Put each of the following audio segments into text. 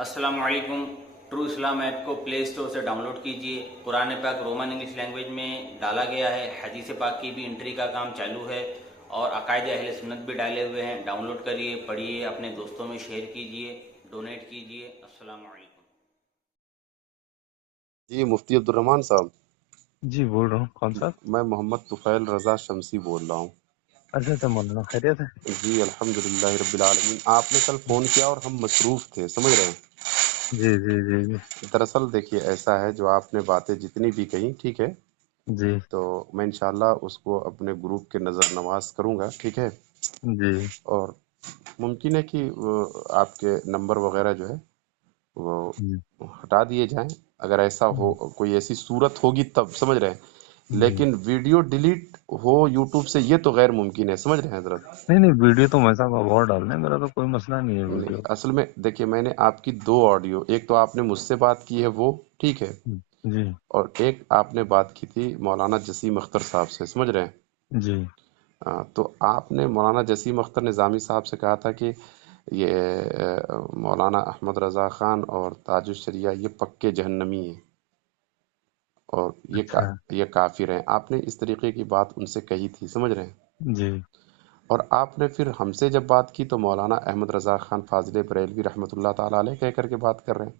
अस्सलाम वालेकुम। ट्रू इस्लाम ऐप को प्ले स्टोर से डाउनलोड कीजिए। कुरान पाक रोमन इंग्लिश लैंग्वेज में डाला गया है। हदीस पाक की भी एंट्री का काम चालू है और अकायद अहले सुन्नत भी डाले हुए हैं। डाउनलोड करिए, पढ़िए, अपने दोस्तों में शेयर कीजिए, डोनेट कीजिए। अस्सलाम वालेकुम। जी मुफ्ती अब्दुर्रहमान साहब, जी बोल रहा हूँ। कौन सा? मैं मोहम्मद तुफैल रजा शमसी बोल रहा हूँ। अच्छा मौलाना, खैरियत है? जी अल्हम्दुलिल्लाह रब्बिल आलमीन। आपने कल फ़ोन किया और हम मसरूफ़ थे, समझ रहे हैं। जी जी जी जी दरअसल देखिए ऐसा है, जो आपने बातें जितनी भी कही, ठीक है, जी तो मैं इंशाल्लाह उसको अपने ग्रुप के नज़र नवाज करूँगा, ठीक है। जी और मुमकिन है कि आपके नंबर वगैरह जो है वो जी हटा दिए जाएं, अगर ऐसा हो, कोई ऐसी सूरत होगी तब, समझ रहे हैं। जी। लेकिन वीडियो डिलीट हो यूट्यूब से, ये तो गैर मुमकिन है, समझ रहे हैं हजरत। नहीं नहीं, वीडियो तो मैं साहब अब और डालना है, मेरा तो कोई मसला नहीं है नहीं, वीडियो। असल में देखिए, मैंने आपकी दो ऑडियो, एक तो आपने मुझसे बात की है वो, ठीक है, जी और एक आपने बात की थी मौलाना जसीम अख्तर साहब से, समझ रहे हैं। जी तो आपने मौलाना जसीम अख्तर निज़ामी साहब से कहा था कि ये मौलाना अहमद रज़ा ख़ान और ताजुश शरिया ये पक्के जहन्नमी हैं और अच्छा ये काफिर हैं। आपने इस तरीके की बात उनसे कही थी, समझ रहे हैं। जी और आपने फिर हमसे जब बात की तो मौलाना अहमद रज़ा ख़ान फाजिल बरेलवी रहमतुल्लाह ताला अलैह कह करके बात कर रहे हैं।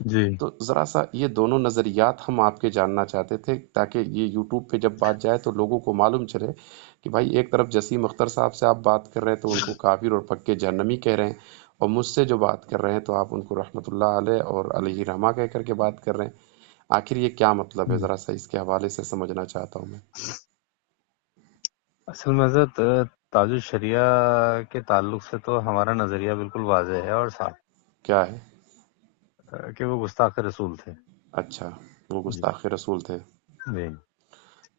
जी तो ज़रा सा ये दोनों नज़रियात हम आपके जानना चाहते थे, ताकि ये यूट्यूब पे जब बात जाए तो लोगों को मालूम चले कि भाई एक तरफ जसीम अख्तर साहब से आप बात कर रहे हैं तो उनको काफिर और पक्के जहन्नमी कह रहे हैं, और मुझसे जो बात कर रहे हैं तो आप उनको रहमतुल्लाह अलैह और अलैहि रहमा कह करके बात कर रहे हैं। आखिर ये क्या मतलब है, ज़रा सा इसके हवाले से समझना चाहता हूँ मैं। असल में हज़रत ताजुल शरिया के ताल्लुक से तो हमारा नजरिया बिल्कुल वाज़ेह है और साफ, क्या है? कि वो गुस्ताख रसूल थे। अच्छा, वो जी गुस्ताख रसूल थे। जी।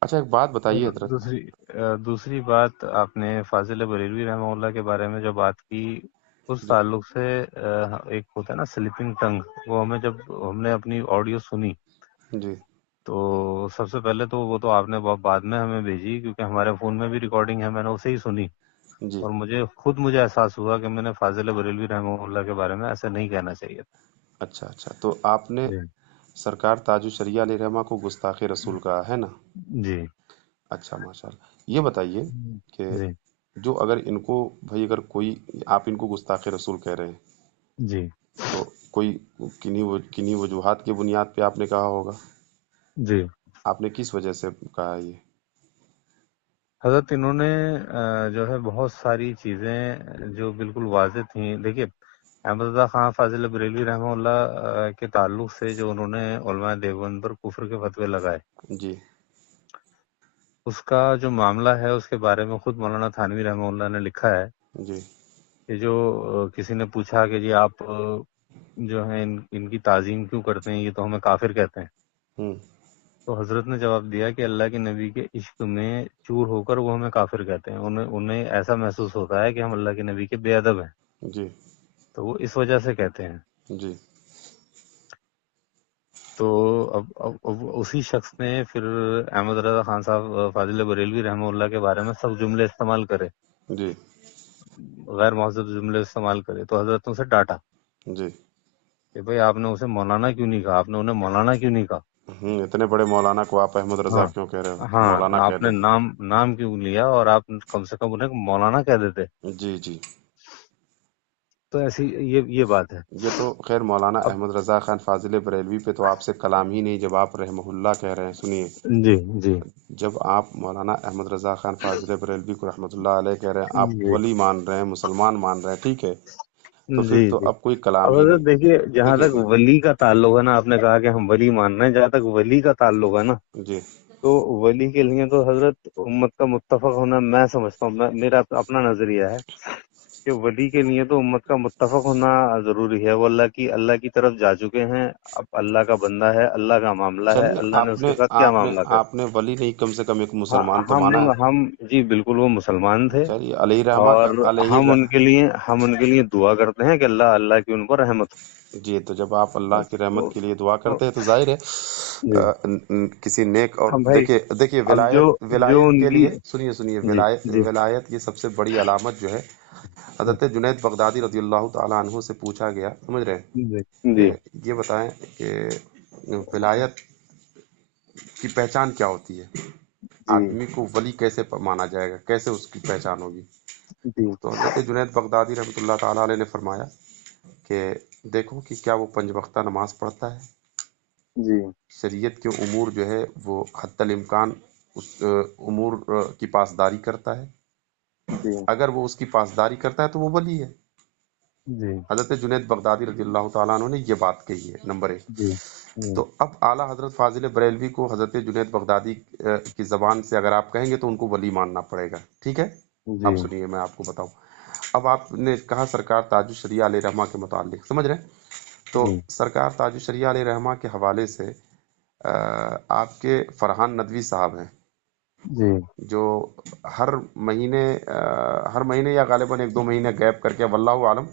अच्छा एक बात बताइए और हजरत। दूसरी बात, आपने फाजिल बरेलवी रहमतुल्लाह के बारे में जो बात की, उस जी ताल्लुक से एक होता है ना स्लिपिंग टंग, वो हमें जब हमने अपनी ऑडियो सुनी जी तो सबसे पहले तो वो तो आपने बाद में हमें भेजी, क्योंकि हमारे फ़ोन में भी रिकॉर्डिंग है, मैंने उसे ही सुनी जी। और मुझे एहसास हुआ कि मैंने फाजिल बरेलवी रहमतुल्लाह के बारे में ऐसे नहीं कहना चाहिए था। अच्छा अच्छा, तो आपने जी सरकार ताजु शरिया अलैहि रहमा को गुस्ताख रसूल कहा है ना। जी अच्छा माशाल्लाह। ये बताइए कि जी जो अगर इनको, भाई अगर कोई, आप इनको गुस्ताख रसूल कह रहे हैं जी तो कोई किन्हीं वजूहात की बुनियाद पे आपने कहा होगा। जी। आपने किस वजह से कहा ये? हज़रत इन्होंने जो है बहुत सारी चीज़ें जो बिल्कुल वाज़ेह थी। देखिए, अहमद रज़ा ख़ान फ़ाज़िल बरेलवी रहमतुल्लाह के ताल्लुक से जो उन्होंने उलमा देवबंद पर कुफ्र के फतवे लगाए, जी उसका जो मामला है उसके बारे में खुद मौलाना थानवी रहमतुल्लाह ने लिखा है जी कि जो किसी ने पूछा कि जी आप जो है इनकी ताज़ीम क्यों करते हैं, ये तो हमें काफिर कहते हैं। हम्म तो हजरत ने जवाब दिया कि अल्लाह के नबी के इश्क में चूर होकर वो हमें काफिर कहते हैं। उन्हें उन्हें ऐसा महसूस होता है कि हम अल्लाह के नबी के बेअदब हैं, जी तो वो इस वजह से कहते हैं। जी तो अब उसी शख्स ने फिर अहमद रजा खान साहब फाजिल बरेलवी रहमतुल्लाह के बारे में सब जुमले इस्तेमाल करे, जी गैर महज़ब जुमले इस्तेमाल करे, तो हजरत ने उसे डांटा जी। कि भाई आपने उसे मौलाना क्यों नहीं कहा, आपने उन्हें मौलाना क्यों नहीं कहा। इतने बड़े मौलाना को आप अहमद रजा हाँ क्यों कह रहे हो, हाँ, मौलाना कह आपने दो। नाम क्यों लिया, और आप कम से कम उन्हें मौलाना कह देते। जी जी। तो ऐसी ये बात है। ये तो खैर मौलाना अब अहमद रजा खान फाजिल बरेलवी पे तो आपसे कलाम ही नहीं, जब आप रहमहुल्लाह कह रहे हैं। सुनिए, जी जी जब आप मौलाना अहमद रजा खान फाजिल बरेलवी को रहमतुल्लाह अलैह कह रहे हैं, आप जी वली मान रहे हैं, मुसलमान मान रहे हैं, ठीक है, तो फिर जी तो जी। अब कोई कलाम अब ही अगर नहीं। देखिए, जहां देखिए, तक वली का ताल्लुक है ना, आपने कहा कि हम वली मान रहे हैं, जहां तक वली का ताल्लुक है ना, जी तो वली के लिए तो हजरत उम्मत का मुत्तफक होना, मैं समझता हूँ, मेरा अपना नजरिया है कि वली के लिए तो उम्मत का मुत्तफक होना जरूरी है। वो अल्लाह की तरफ जा चुके हैं, अब अल्लाह का बंदा है, अल्लाह का मामला है, चलिए, अल्लाह ने आपने उसके साथ क्या आपने मामला करे। आपने वली नहीं, कम से कम एक हाँ, मुसलमान तो माना है। हम जी बिल्कुल वो मुसलमान थे, चलिए, अलैहि रहमा और अलैहि हम उनके लिए दुआ करते हैं कि अल्लाह की उन पर रहमत जी। तो जब आप हो। अल्लाह की रहमत तो, के लिए दुआ तो करते हैं तो जाहिर है जी किसी नेक, और हाँ भाई, देखिए देखिए, अब जो विलायत जो विलायत के उनकी लिए, सुनिए सुनिए, जी विलायत जी विलायत ये सबसे बड़ी अलामत जो है, حضرت جنید بغدادی رضی اللہ تعالیٰ عنہ سے پوچھا گیا، سمجھ رہے ہیں، جی کہ جی یہ بتائیں کہ ولایت کی پہچان کیا ہوتی ہے، جی آدمی کو ولی کیسے مانا جائے گا، کیسے اس کی پہچان ہوگی؟ جی تو حضرت جنید بغدادی رحمۃ اللہ تعالیٰ علیہ نے فرمایا کہ دیکھو کہ کیا وہ 5 وقتہ نماز پڑھتا ہے، جی شریعت کے امور جو ہے وہ حتی الامکان اس امور کی پاسداری کرتا ہے، جی اگر وہ اس کی پاسداری کرتا ہے تو وہ ولی ہے۔ جی حضرت جنید بغدادی رضی اللہ تعالیٰ عنہ نے یہ بات کہی ہے، نمبر 1۔ جی جی تو اب اعلیٰ حضرت فاضل بریلوی کو حضرت جنید بغدادی کی زبان سے اگر آپ کہیں گے تو ان کو ولی ماننا پڑے گا، ٹھیک ہے؟ جی اب سنیے میں آپ کو بتاؤں۔ اب آپ نے کہا سرکار تاج الشریعہ علیہ رحمہ کے متعلق، سمجھ رہے ہیں؟ تو جی سرکار تاج الشریعہ علیہ رحمہ کے حوالے سے آپ کے فرحان ندوی صاحب ہیں، جی جو ہر مہینے یا غالباً 1-2 مہینے گیپ کر کے واللہ عالم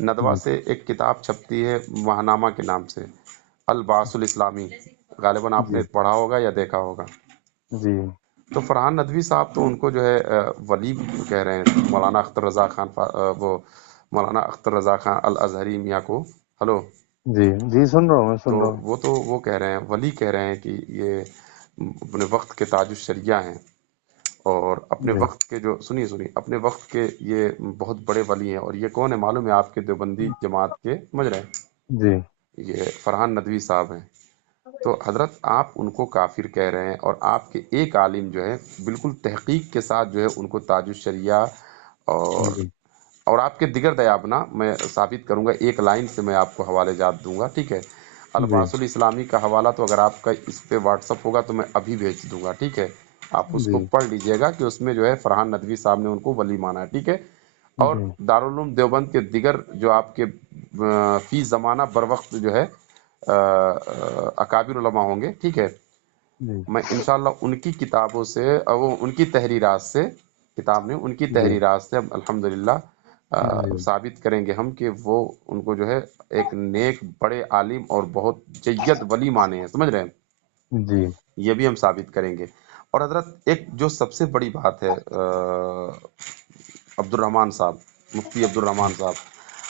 ندوہ سے ایک کتاب چھپتی ہے ماہنامہ کے نام سے، البعث الاسلامی، غالباً آپ جی نے پڑھا ہوگا یا دیکھا ہوگا۔ جی تو فرحان ندوی صاحب تو ان کو جو ہے ولی کہہ رہے ہیں، مولانا اختر رضا خان وہ مولانا اختر رضا خان الازہری میاں کو، ہلو، جی جی سن رہا ہوں، میں تو سن رہا ہوں۔ وہ کہہ رہے ہیں، ولی کہہ رہے ہیں کہ یہ اپنے وقت کے تاج الشریعہ ہیں، اور اپنے جی وقت کے جو سنیے اپنے وقت کے یہ بہت بڑے ولی ہیں۔ اور یہ کون ہے معلوم ہے؟ آپ کے دیوبندی جماعت کے، سمجھ رہے ہیں، جی یہ فرحان ندوی صاحب ہیں۔ تو حضرت آپ ان کو کافر کہہ رہے ہیں، اور آپ کے ایک عالم جو ہے بالکل تحقیق کے ساتھ جو ہے ان کو تاج الشریعہ جی اور آپ کے دیگر دیابنا میں ثابت کروں گا، ایک لائن سے میں آپ کو حوالے جات دوں گا، ٹھیک ہے؟ جی الباس الاسلامی کا حوالہ تو اگر آپ کا اس پہ واٹس اپ ہوگا تو میں ابھی بھیج دوں گا، ٹھیک ہے؟ آپ اس کو جی پڑھ لیجئے گا کہ اس میں جو ہے فرحان ندوی صاحب نے ان کو ولی مانا ہے، ٹھیک ہے؟ اور جی دارالعلوم دیوبند کے دیگر جو آپ کے فی زمانہ بر وقت جو ہے اکابر علماء ہوں گے، ٹھیک ہے؟ جی میں انشاءاللہ ان کی کتابوں سے وہ ان کی تحریرات سے، کتاب نے ان کی جی تحریرات سے الحمدللہ جی ثابت کریں گے ہم کہ وہ ان کو جو ہے ایک نیک بڑے عالم اور بہت جید ولی مانے ہیں، سمجھ رہے ہیں؟ جی یہ بھی ہم ثابت کریں گے۔ اور حضرت ایک جو سب سے بڑی بات ہے، عبد الرحمن صاحب، مفتی عبد الرحمن صاحب،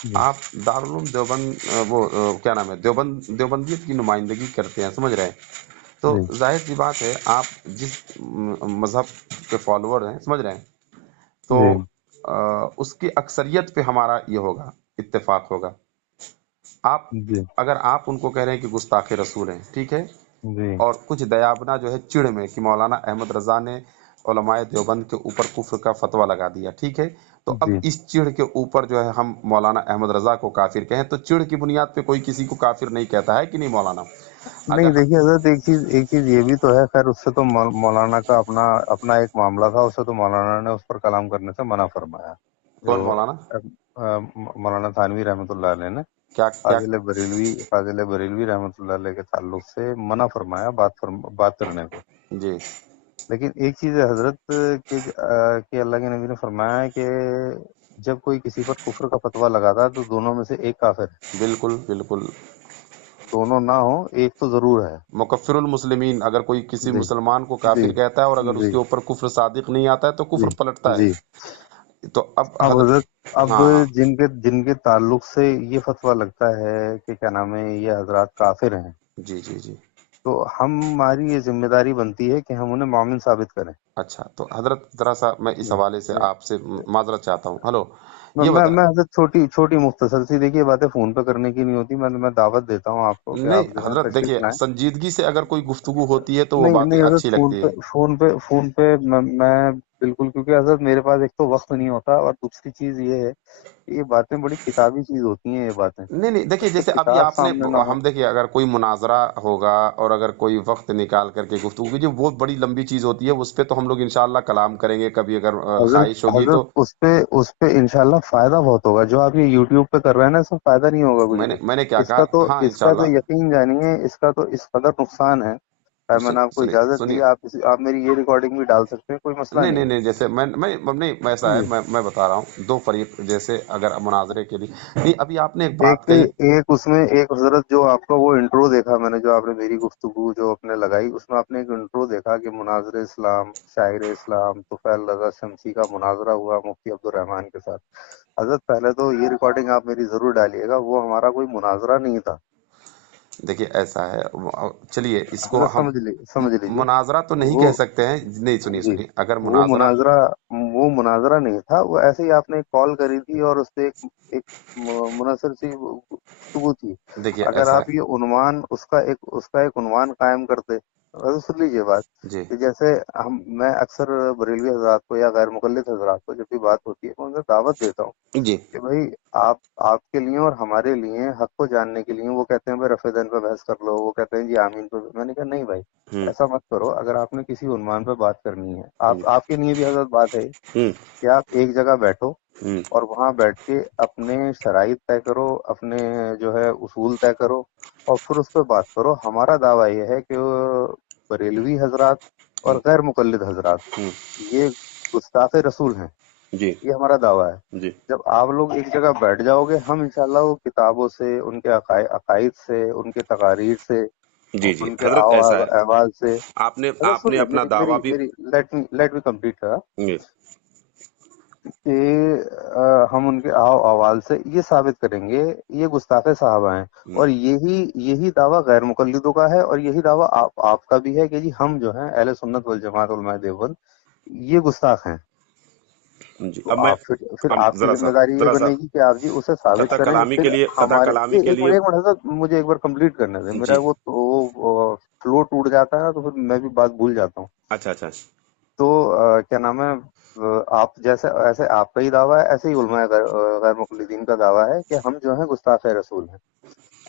جی آپ دارالعلوم دیوبند وہ کیا نام ہے، دیوبندیت کی نمائندگی کرتے ہیں، سمجھ رہے ہیں؟ تو جی ظاہر سی بات ہے آپ جس مذہب کے فالوور ہیں، سمجھ رہے ہیں، تو جی اس کی اکثریت پہ ہمارا یہ ہوگا، اتفاق ہوگا۔ آپ جی اگر آپ ان کو کہہ رہے ہیں کہ گستاخ رسول ہیں، ٹھیک ہے؟ جی اور کچھ دیابنا جو ہے چڑ میں کہ مولانا احمد رضا نے علماء دیوبند کے اوپر کفر کا فتویٰ لگا دیا، ٹھیک ہے؟ تو اب جی اس چڑ کے اوپر جو ہے ہم مولانا احمد رضا کو کافر کہیں تو چڑ کی بنیاد پہ کوئی کسی کو کافر نہیں کہتا ہے کہ نہیں مولانا؟ نہیں، اگر دیکھیے حضرت، ایک چیز یہ بھی تو ہے، خیر اس سے تو مولانا کا اپنا ایک معاملہ تھا، اس سے تو مولانا نے اس پر کلام کرنے سے منع فرمایا، جو کون مولانا مولانا تھانوی رحمۃ اللہ علیہ نے کیا فاضل بریلوی رحمۃ اللہ علیہ کے تعلق سے منع فرمایا بات کرنے کو۔ جی لیکن ایک چیز ہے حضرت کہ اللہ کے نبی نے فرمایا ہے کہ جب کوئی کسی پر کفر کا فتویٰ لگاتا ہے تو دونوں میں سے ایک کافر ہے، بالکل بالکل، دونوں نہ ہو ایک تو ضرور ہے۔ مکفر المسلمین، اگر کوئی کسی جی مسلمان کو جی کافر کہتا ہے اور اگر اس جی کے اوپر کفر صادق نہیں آتا ہے تو جی کفر پلٹتا جی ہے۔ تو اب اب حضرت، اب ہاں ہاں جن کے تعلق سے یہ فتویٰ لگتا ہے کہ کیا نام ہے یہ حضرات کافر ہیں، جی جی جی، تو ہماری یہ ذمہ داری بنتی ہے کہ ہم انہیں مومن ثابت کریں۔ اچھا تو حضرت ذرا سا میں اس جی حوالے سے جی آپ سے معذرت چاہتا ہوں، ہلو، میں یہ بتا، میں حضرت چھوٹی مختصر سی، دیکھیے باتیں فون پہ کرنے کی نہیں ہوتی، میں دعوت دیتا ہوں آپ کو کہ نہیں آپ جو ہے حضرت تشریف دیکھیے لائیں۔ سنجیدگی سے اگر کوئی گفتگو ہوتی ہے تو وہ نہیں باتیں نہیں حضرت، اچھی لگتی ہیں۔ فون پہ میں بالکل، کیونکہ حضرت میرے پاس ایک تو وقت نہیں ہوتا، اور دوسری چیز یہ ہے کہ یہ باتیں بڑی کتابی چیز ہوتی ہیں، یہ باتیں نہیں دیکھیے جب جیسے تک ابھی کتاب آپ نے، سامنے نہ ہو۔ ہم دیکھیے اگر کوئی مناظرہ ہوگا اور اگر کوئی وقت نکال کر کے گفتگو کی جو وہ بڑی لمبی چیز ہوتی ہے، اس پہ تو ہم لوگ انشاءاللہ کلام کریں گے کبھی اگر خواہش ہوگی حضرت تو۔ اس پہ انشاءاللہ فائدہ بہت ہوگا، جو آپ یہ یوٹیوب پہ کر رہے ہیں نا، اس میں فائدہ نہیں ہوگا کچھ بھی۔ میں نے کیا اس کہا، کا تو ہاں اس کا انشاءاللہ، تو یقین جانیے، اس کا تو اس قدر نقصان ہے मैंने आपको सुनिए इजाजत दी, सुनिए, आप मेरी ये रिकॉर्डिंग भी डाल सकते हैं, कोई मसला नहीं नहीं नहीं है। नहीं, जैसे मैं नहीं, ऐसा है, जी। मैं बता रहा हूँ, दो फरीक जैसे अगर मुनाजरे के लिए नहीं, अभी आपने एक बात देखिए, कही। एक उसमें एक हजरत जो आपका वो इंट्रो देखा मैंने, जो आपने मेरी गुफ्तगू जो आपने लगाई, उसमें आपने एक इंट्रो देखा कि मुनाजर इस्लाम, शायर इस्लाम तुफैल रजा शमसी का मुनाजरा हुआ मुफ्ती अब्दुल रहमान के साथ। हजरत पहले तो ये रिकॉर्डिंग आप मेरी जरूर डालिएगा, वो हमारा कोई मुनाजरा नहीं था। देखिए ऐसा है, चलिए इसको हजरत हम समझ लीजिए। मुनाजरा तो नहीं वो कह सकते हैं, नहीं, सुनिए जी, सुनिए, अगर वो मुनाजरा, मुनाजरा वो मुनाजरा नहीं था, वो ऐसे ही आपने कॉल करी थी और उस पे एक मुनसर सी गुफ्तगू थी। देखिए अगर ऐसा आप ये उन्वान उसका एक उन्वान कायम करते, तो सुन लीजिए बात, है जी कि जैसे मैं अक्सर बरेलवी हजरात को या गैर मुकल्लिद हजरात को जब भी बात होती है, मैं उन्हें दावत देता हूँ जी कि भाई आप आपके लिए और हमारे लिए हक को जानने के लिए, वो कहते हैं भाई रफेदन पे बहस कर लो, वो कहते हैं जी आमीन पे, मैंने कहा नहीं भाई, हम्म ऐसा मत करो। अगर आपने किसी उन्वान पे बात करनी है, हम्म आपके लिए भी हजरत बात है हम्म कि आप एक जगह बैठो हम्म और वहां बैठ के अपने शराइत तय करो, अपने जो है उसूल तय करो, और फिर उस पर बात करो। हमारा दावा यह है कि बरेलवी हजरात और हम्म गैर मुकल्लिद हजरात हम्म, ये गुस्ताख रसूल हैं, जी ये हमारा दावा है। जी जब आप लोग एक जगह बैठ जाओगे, हम इंशाल्लाह वो किताबों से, उनके अकायद से, उनके तकारीर से, जी जी, उनके हजरत आओ ऐसा है, अहवाल से, आपने अगर आपने सुनिए अपना मेरी दावा मेरी भी, मेरी लेट मी कंप्लीट करा जी कि हम उनके आओ अहवाल से ये साबित करेंगे ये गुस्ताखे साहबा हैं। हम्म, और यही दावा गैर मुकल्लिदों का है, और यही दावा आपका भी है कि जी हम जो हैं अहले सुन्नत वल जमात उलमाए देवबंद ये गुस्ताख हैं। जी, तो अब मैं, आप फिर अब आपकी जिम्मेदारी ये जरा सा बनेगी कि आप जी उसे साबित कथा करें। कलामी के फिर लिए, कथा हमारे कलामी के लिए, एक मिनट हजरत, मुझे एक बार कंप्लीट करने दें, मेरा जी, वो फ्लो टूट जाता है ना, तो फिर मैं भी बात भूल जाता हूँ। अच्छा अच्छा, तो क्या नाम है, आप जैसे ऐसे आपका ही दावा है, ऐसे ही उलमाए गैर मुक़ल्लिदीन का दावा है कि हम जो है गुस्ताख रसूल हैं।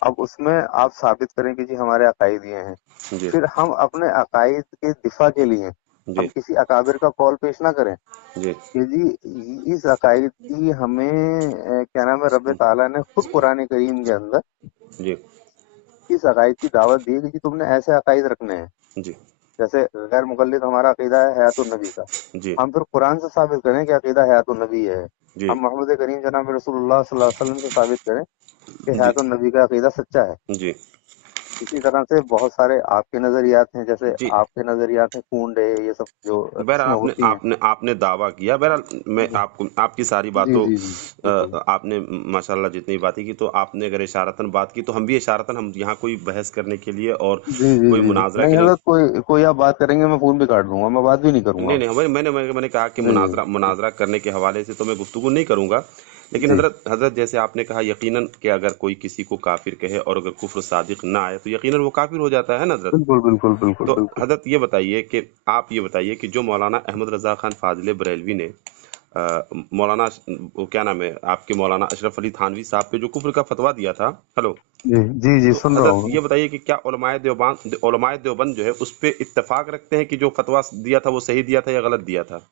अब उसमें आप साबित करें कि जी हमारे अकायद ये हैं, जी फिर हम अपने अकायद के दिफा के लिए हम जी किसी अकाबिर का कॉल पेश ना करें जी कि जी इस अकायद की हमें क्या नाम है, रब ताला ने खुद कुरान करीम के अंदर जी इस अकायद की दावत दी है कि जी तुमने ऐसे अकायद रखने हैं। जी जैसे गैर मुक़ल्लिद हमारा अकीदा है हयातुन नबी का, जी हम फिर कुरान से साबित करें कि अकीदा हयातुन नबी है। जी हम मोहम्मद करीम जनाब रसूलुल्लाह सल्लल्लाहु अलैहि वसल्लम से साबित करें कि जी हयातुन नबी का अकीदा सच्चा है। जी इसी तरह से बहुत सारे आपके नजरियात हैं, जैसे जी, आपके नजरियात हैं कूंड है, ये सब जो बहरहाल किस्में आपने होती हैं। आपने आपने दावा किया, बहरहाल मैं जी आपको आपकी सारी जी बातों, जी जी जी आपने माशाल्लाह जितनी बातें की, तो आपने अगर इशारतन बात की, तो हम भी इशारतन, हम यहाँ कोई बहस करने के लिए और जी जी कोई जी मुनाजरा नहीं के लिए, हजरत, कोई आप बात करेंगे मैं फोन भी काट दूंगा, मैं बात भी नहीं करूंगा नहीं नहीं, आपसे। मैंने कहा कि जी मुनाजरा करने के हवाले से तो मैं गुफ्तगू नहीं करूंगा, लेकिन जी हजरत हजरत जैसे आपने कहा यकीनन कि अगर कोई किसी को काफिर कहे और अगर कुफ्र सादिक ना आए तो यकीनन वो काफिर हो जाता है ना हजरत। बिल्कुल बिल्कुल बिल्कुल तो बिल्कुल। हजरत ये बताइए कि आप ये बताइए कि जो मौलाना अहमद रजा खान फाजिल बरेलवी ने मौलाना, वो क्या नाम है आपके, मौलाना अशरफ अली थानवी साहब पे जो कुफ्र का फतवा दिया था, हेलो, जी जी जी तो सुन रहा हजरत हूँ। ये बताइए कि क्या उलमाए देवबंद जो है उस पे इत्तेफाक रखते हैं कि जो फतवा दिया था वो सही दिया था या गलत दिया था?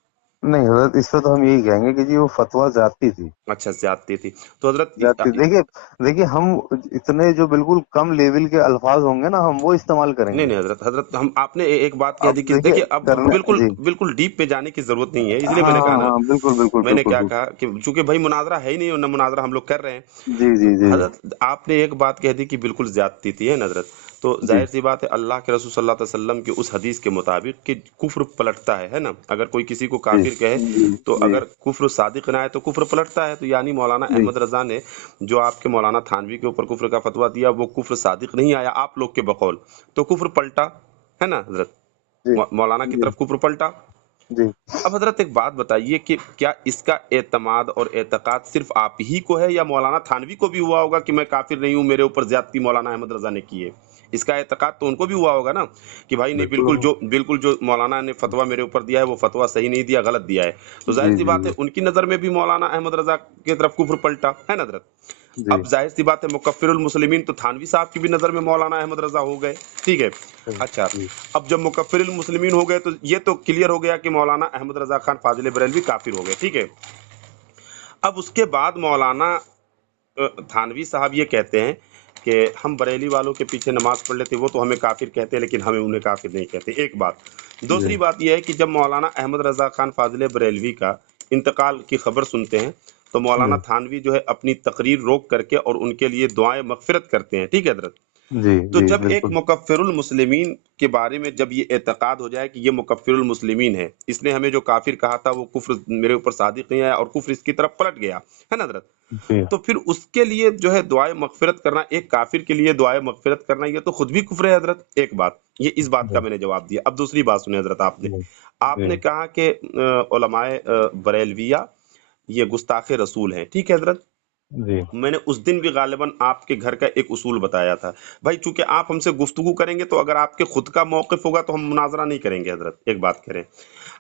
नहीं हजरत, इस पे तो हम यही कहेंगे कि जी वो फतवा जाती थी, अच्छा, ज्यादती थी, तो हजरत जाती। देखिए देखिए, हम इतने जो बिल्कुल कम लेवल के अल्फाज होंगे ना, हम वो इस्तेमाल नहीं करेंगे। नहीं हजरत, हम आपने एक बात कह अब दी कि देखिए देखिए अब करने बिल्कुल जी, बिल्कुल डीप पे जाने की जरूरत नहीं है, इसलिए हाँ मैंने कहा हाँ ना, हाँ बिल्कुल बिल्कुल मैंने बिल्कुल क्या बिल्कुल। कहा कि चूंकि भाई मुनाजरा है ही नहीं और न मुनाजरा हम लोग कर रहे हैं, जी तो जी जी हजरत आपने एक बात कह दी कि बिल्कुल ज्यादती थी, है ना हजरत, तो जी जाहिर सी बात है अल्लाह के रसूल सल्लल्लाहु अलैहि वसल्लम की उस हदीस के मुताबिक कि कुफ्र पलटता है ना, अगर कोई किसी को जी काफिर कहे जी तो जी अगर कुफ्र सादिक ना आए तो कुफ्र पलटता है, तो यानी मौलाना जी अहमद रजा ने जो आपके मौलाना थानवी के ऊपर कुफ्र का फतवा दिया वो कुफ्र सादिक नहीं आया आप लोग के बकौल, तो कुफ्र पलटा, है ना हजरत, जी मौलाना की जी तरफ कुफ्र पलटा। जी अब हजरत एक बात बताइए कि क्या इसका एतमाद और एतकाद सिर्फ आप ही को है या मौलाना थानवी को भी हुआ होगा कि मैं काफिर नहीं हूं, मेरे ऊपर ज्यादती मौलाना अहमद रजा ने की है? इसका एतकाद तो उनको भी हुआ होगा ना कि भाई नहीं, बिल्कुल। बिल्कुल जो मौलाना ने फतवा मेरे ऊपर दिया है वो फतवा सही नहीं दिया, गलत दिया है, तो जाहिर जी सी जी बात है उनकी नजर में भी मौलाना अहमद रजा की तरफ कुफ्र पलटा, है ना हजरत। जी अब जाहिर सी बात है मुकफ्फिरुल मुस्लिमीन तो थानवी साहब की भी नजर में मौलाना अहमद रजा हो गए, ठीक है। अच्छा, जी अब जब मुकफ्फिरुल मुस्लिमीन हो गए तो ये तो क्लियर हो गया कि मौलाना अहमद रजा खान फाजिल बरेलवी काफिर हो गए, ठीक है। अब उसके बाद मौलाना थानवी साहब ये कहते हैं कि हम बरेली वालों के पीछे नमाज पढ़ लेते, वो तो हमें काफिर कहते हैं, लेकिन हमें उन्हें काफिर नहीं कहते। एक बात। जी दूसरी बात यह है कि जब मौलाना अहमद रजा खान फाजिल बरेलवी का इंतकाल की खबर सुनते हैं तो मौलाना जी थानवी जो है अपनी तकरीर रोक करके और उनके लिए दुआएं मगफिरत करते हैं। ठीक है हजरत। जी तो जी जब एक बिल्कुल मुकफ्फिरुल मुस्लिमीन के बारे में जब ये एतकाद हो जाए कि ये मुकफ्फिरुल मुस्लिमीन है, इसने हमें जो काफिर कहा था वो कुफ्र मेरे ऊपर सादिक नहीं आया और कुफ्र इसकी तरफ पलट गया, है ना हजरत। जी तो फिर उसके लिए जो है दुआए मगफिरत करना, एक काफिर के लिए दुआए मगफिरत करना, ये तो खुद भी कुफ्र है हजरत। एक बात ये, इस बात का जी मैंने जवाब दिया। अब दूसरी बात सुने हजरत, आपने जी जी आपने कहा कि उलमाए बरेलविया ये गुस्ताखे रसूल हैं। ठीक है हजरत। जी मैंने उस दिन भी गालिबन आपके घर का एक उसूल बताया था भाई, चूंकि आप हमसे गुफ्तगू करेंगे तो अगर आपके खुद का मौक़िफ़ होगा तो हम मुनाजरा नहीं करेंगे हजरत। एक बात करें,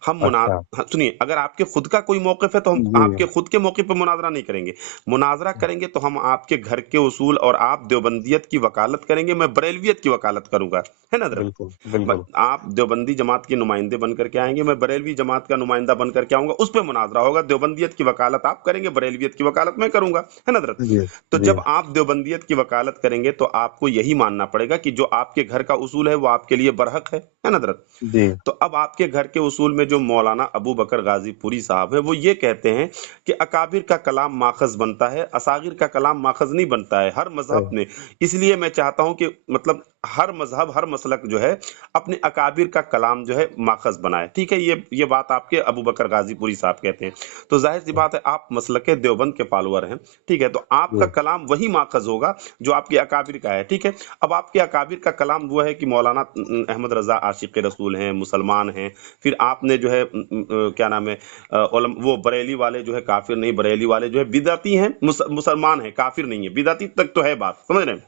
हम अच्छा हाँ, सुनिए, अगर आपके खुद का कोई मौक़िफ़ है तो हम जी आपके खुद के मौक़िफ़ पे मुनाजरा नहीं करेंगे। मुनाजरा करेंगे तो हम आपके घर के उसूल, और आप देवबंदियत की वकालत करेंगे, मैं बरेलवियत की वकालत करूंगा, है ना हजरत। बिल्कुल बिल्कुल आप देवबंदी जमात के नुमाइंदे बन करके आएंगे, मैं बरेलवी जमात का नुमाइंदा बन करके आऊंगा, उस पर मुनाजरा होगा। देवबंदियत की वकालत आप करेंगे, बरेलवियत की वकालत मैं करूंगा, है ना हजरत। जी तो जी जब आप देवबंदियत की वकालत करेंगे तो आपको यही मानना पड़ेगा कि जो आपके घर का उसूल है वो आपके लिए बरहक है ना हजरत। जी तो अब आपके घर के उसूल में जो मौलाना अबू बकर गाजीपुरी साहब है वो ये कहते हैं कि अकाबिर का कलाम माखज बनता है, असागिर का कलाम माखज नहीं बनता है हर मजहब में। इसलिए मैं चाहता हूं कि मतलब हर मजहब, हर मसलक जो है अपने अकाबिर का कलाम जो है माखज बनाए। ठीक है, ये बात आपके अबू बकर गाजीपुरी साहब कहते हैं। तो जाहिर सी बात है आप मसलक देवबंद के फॉलोअर हैं। ठीक है, तो आपका जी कलाम वही माखज होगा जो आपके अकाबिर का है। ठीक है। अब आपके अकाबिर का कलाम वो है कि मौलाना अहमद रजा आशिक रसूल हैं, मुसलमान हैं। फिर आपने जो है क्या नाम है, वो बरेली वाले जो है काफिर नहीं, बरेली वाले जो है बिदाती हैं, मुसलमान हैं, काफिर नहीं है। बिदाती तक तो है बात, समझ रहे हैं।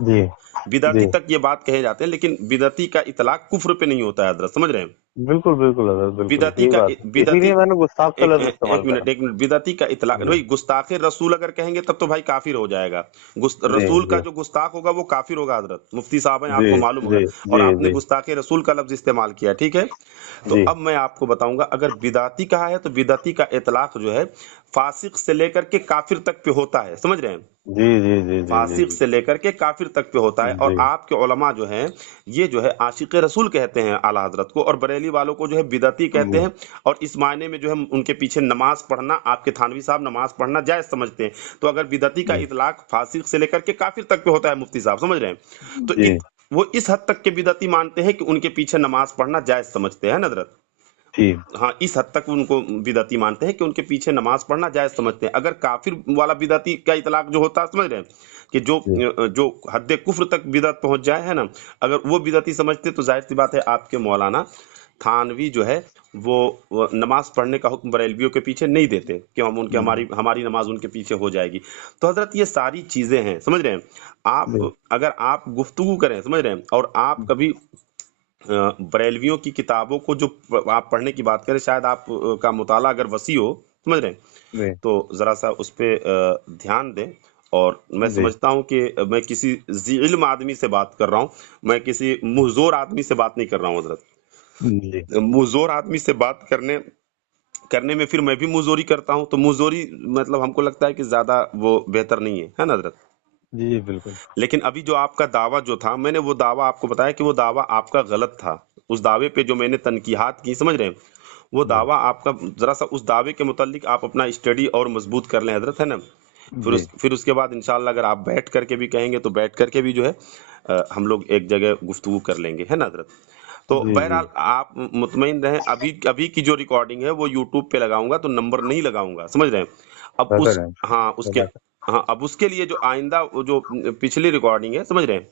जी बिदाती जी तक ये बात कहे जाते हैं, लेकिन बिदाती का इतलाक कुफ्र पे नहीं होता है हजरत, समझ रहे हैं। बिल्कुल बिल्कुल हजरत बिल्कुल बिदाती सही का बात है, बिदाती इसीलिए मैंने गुस्ताख का एक लफ्ज इस्तेमाल एक करा। मिनट एक मिनट, बिदाती का इतलाक जी भाई, गुस्ताखे रसूल अगर कहेंगे तब तो भाई काफिर हो जाएगा। जी रसूल का जी जो गुस्ताख होगा वो काफिर होगा हजरत। मुफ्ती साहब हैं, जी आपको मालूम होगा। जी और जी आपने जी गुस्ताखे रसूल का लफ्ज इस्तेमाल किया, ठीक है। तो जी अब मैं आपको बताऊंगा, अगर बिदाती कहा है तो बिदाती का इतलाक जो है फासिक से लेकर के काफिर तक पे होता है, समझ रहे हैं। जी जी जी जी जी फासिक से लेकर के काफिर तक पे होता है। और जी आपके उलमा जो हैं ये जो है आशिक रसूल कहते हैं आला हजरत को, और बरेली वालों को जो है बिदती कहते जी हैं। और इस मायने में जो है उनके पीछे नमाज पढ़ना, आपके थानवी साहब नमाज पढ़ना जायज समझते हैं। तो अगर बिदती का जी इतलाक फासिक से लेकर के काफिर तक पे होता है, मुफ्ती साहब समझ रहे हैं। तो जी वो इस हद तक के बिदती मानते हैं कि उनके पीछे नमाज पढ़ना जायज समझते हैं ना हजरत। जी हाँ, इस हद तक उनको बिदती मानते हैं कि उनके पीछे नमाज पढ़ना जायज समझते हैं। अगर काफिर वाला बिदती का इतलाक जो होता है, समझ रहे हैं, कि जी जो हद कुफ्र तक बिदत पहुंच जाए, है ना, अगर वो बिदती समझते तो जाहिर सी बात है आपके मौलाना थानवी जो है वो नमाज पढ़ने का हुक्म बरेलवियों के पीछे नहीं देते कि हम उनके हमारी हमारी नमाज उनके पीछे हो जाएगी। तो हजरत ये सारी चीजें हैं, समझ रहे हैं। जी आप अगर आप गुफ्तगू करें, समझ रहे हैं, और आप कभी बरेलवियों की किताबों को जो आप पढ़ने की बात करें, शायद आप का मुताला अगर वसी हो, समझ रहे हैं, जी तो जरा सा उस पे ध्यान दें। और मैं जी समझता हूं कि मैं किसी ज़ी इल्म आदमी से बात कर रहा हूं, मैं किसी मुहजोर आदमी से बात नहीं कर रहा हूं हजरत। जी मुहजोर आदमी से बात करने करने में फिर मैं भी मुहजोरी करता हूं, तो मुहजोरी मतलब हमको लगता है कि ज्यादा वो बेहतर नहीं है ना हजरत। जी बिल्कुल लेकिन अभी जो आपका दावा जो था, मैंने वो दावा आपको बताया कि वो दावा आपका गलत था। उस दावे पे जो मैंने तनकीहात की, समझ रहे हैं, वो जी दावा आपका, जरा सा उस दावे के मुतालिक आप अपना स्टडी और मजबूत कर लें हजरत, है ना। जी फिर उसके बाद इंशाल्लाह अगर आप बैठ करके भी कहेंगे तो बैठ करके भी जो है हम लोग एक जगह गुफ्तगू कर लेंगे, है ना हजरत। तो जी जी बहरहाल आप मुतमईन रहें, अभी अभी की जो रिकॉर्डिंग है वो यूट्यूब पे लगाऊंगा तो नंबर नहीं लगाऊंगा, समझ रहे हैं। अब उस बेहतर है हाँ उसके बेहतर हाँ, अब उसके लिए जो आइंदा वो जो पिछली रिकॉर्डिंग है, समझ रहे हैं,